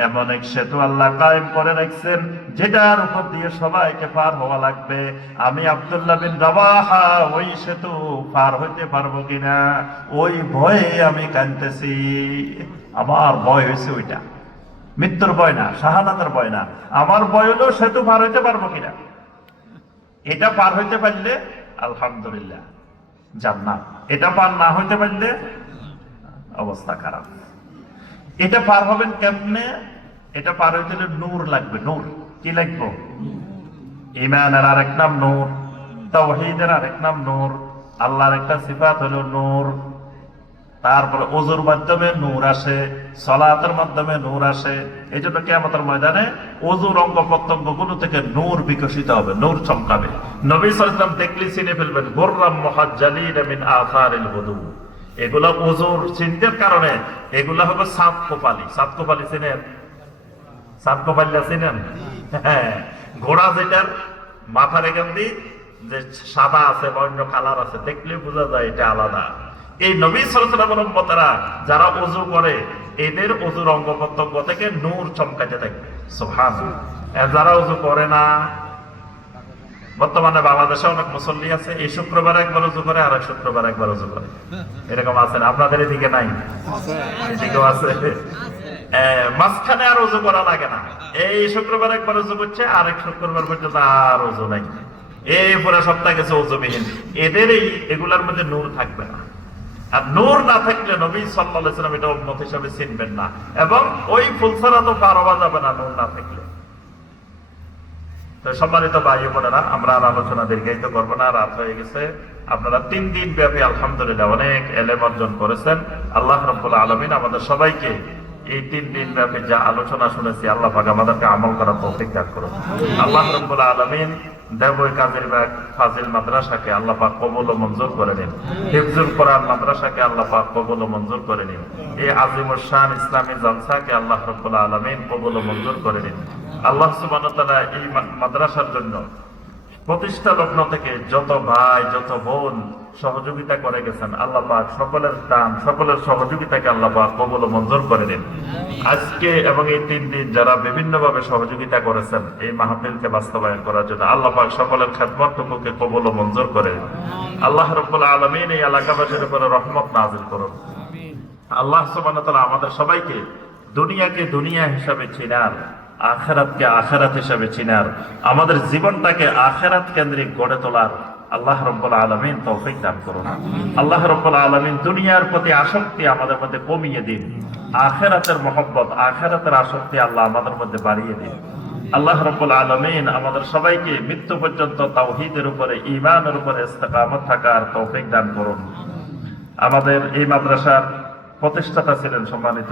এমন এক সেতু আল্লাহ কায়েম করে রাখছেন, যেটার উপর দিয়ে সবাইকে পার হওয়া লাগবে। আমি আব্দুল্লাহ বিন রাওয়াহা ওই সেতু পার হইতে পারবো কিনা, ওই ভয়ে আমি কাঁদতেছি। আমার ভয় হয়েছে ওইটা, মৃত্যুর ভয় না, শাহাদাতের ভয় না। আমার ভয় হলো সেতু পার হইতে পারবো কিনা। এটা পার হইতে পারলে আলহামদুলিল্লাহ জান্নাত, এটা পার না হইতে পারলে অবস্থা খারাপ। এটা পার হবেন কেমনে? এটা পার হইতে হলে নূর লাগবে। নূর কি লাগবে? ঈমানের আরেক নাম নূর, তাওহীদের আরেক নাম নূর, আল্লাহর একটা সিফাত হলো নূর। তারপরে ওযুর মাধ্যমে নূর আসে, সালাতের মাধ্যমে নূর আসে। এই জন্য কিয়ামতের ময়দানে ওযুর অঙ্গ প্রত্যঙ্গ গুলো থেকে নূর বিকশিত হবে, নূর চমকাবে। নবী সাল্লাল্লাহু আলাইহি ওয়াসাল্লাম দেখলে চিনে ফেলবেন, গুররাম মুহাজ্জালিন মিন আসারিল ওযু। এগুলা ওযুর চিন্তার কারণে, এগুলা হবে সাত কোপালি। সাত কোপালি চিনেন? সাত কোপালি চিনেন? হ্যাঁ, ঘোড়া যেটার মাথার এখান দিয়ে যে সাদা আছে বা অন্য কালার আছে, দেখলে বোঝা যায় এটা আলাদা। এই নবী সাল্লাল্লাহু আলাইহি ওয়াসাল্লামের উম্মতেরা যারা ওযু করে, এদের ওযুর অঙ্গ প্রত্যঙ্গ থেকে নূর চমকাতে থাকবে। সুবহানাল্লাহ। আর যারা ওযু করে না, বর্তমানে বাংলাদেশে অনেক মুসল্লি আছে, এই শুক্রবার একবার উজু করে, আর এক শুক্রবার একবার উজু করে, এরকম আছে না? আপনাদের এদিকে নাই? এদিকেও আছে। মাঝখানে আর উজু করা লাগে না, এই শুক্রবার একবার উজু করছে, আর এক শুক্রবার পর্যন্ত আর উজু নাই, এই পুরো সপ্তাহে গেছে উজুবিহীন। এদের এগুলার মধ্যে নূর থাকবে না। আর নূর না থাকলে নবী সাল্লাল্লাহু আলাইহি ওয়াসাল্লাম এটা উম্মত হিসেবে চিনবেন না, এবং ওই ফুল ছাড়া তো পার হওয়া যাবে না নূর না থাকলে। তো সম্মানিত ভাই বোনেরা, আমরা আর আলোচনা দীর্ঘায়িত করবো না, রাত হয়ে গেছে। আপনারা 3 দিন ব্যাপী আলহামদুলিল্লাহ অনেক এলেম অর্জন করেছেন। আল্লাহ রাব্বুল আলামিন আমাদের সবাইকে এই 3 দিন ব্যাপী যা আলোচনা শুনেছি, আল্লাহ পাক আমাদেরকে আমল করার তৌফিক দান করুন। আল্লাহ রাব্বুল আলামিন দেবই কাজীর বাগ ফাজিল মাদ্রাসাকে আল্লাহ পাক কবুল ও মঞ্জুর করে নিন। হিফজুল কোরআন মাদ্রাসাকে আল্লাহ পাক কবুল ও মঞ্জুর করে নিন। এই আজিমুশ শান ইসলামী জলসাকে আল্লাহ রাব্বুল আলামিন কবুল ও মঞ্জুর করে নিন। আল্লাহ সুবহানাহু ওয়া তাআলা এই মাদ্রাসার জন্য প্রতিষ্ঠা লগ্ন থেকে যত ভাই যত বোন সহযোগিতা করে গেছেন, আল্লাহ পাক সকলের দান সকলের সহযোগিতাকে আল্লাহ পাক কবুল ও মঞ্জুর করে দিন। আজকে এবং এই 3 দিন যারা বিভিন্ন ভাবে সহযোগিতা করেছেন এই মাহফিলকে বাস্তবায়ন করার জন্য, আল্লাহ পাক সকলের খেদমতটুকুকে কবুল ও মঞ্জুর করে দিন। আল্লাহ রাব্বুল আলামিন এই এলাকাবাসীর উপরে রহমত নাযিল করুন। আল্লাহ সুবহানাহু ওয়া তাআলা আমাদের সবাইকে দুনিয়াকে দুনিয়া হিসাবে চিনার, আখিরাতকে আখিরাত হিসাবে চিনার, আমাদের জীবনটাকে আখিরাত কেন্দ্রিক গড়ে তোলার আল্লাহ রাব্বুল আলামিন তৌফিক দান করুন। আল্লাহ রাব্বুল আলামিন দুনিয়ার প্রতি আসক্তি আমাদের মধ্যে কমিয়ে দিন, আখিরাতের মহব্বত আখিরাতের আসক্তি আল্লাহ আমাদের মধ্যে বাড়িয়ে দিন। আল্লাহ রাব্বুল আলামিন আমাদের সবাইকে মৃত্যু পর্যন্ত তাওহীদের উপরে ঈমানের উপরে ইস্তেকামত থাকার তৌফিক দান করুন। আমাদের এই মাদ্রাসার প্রতিষ্ঠাতা ছিলেন সম্মানিত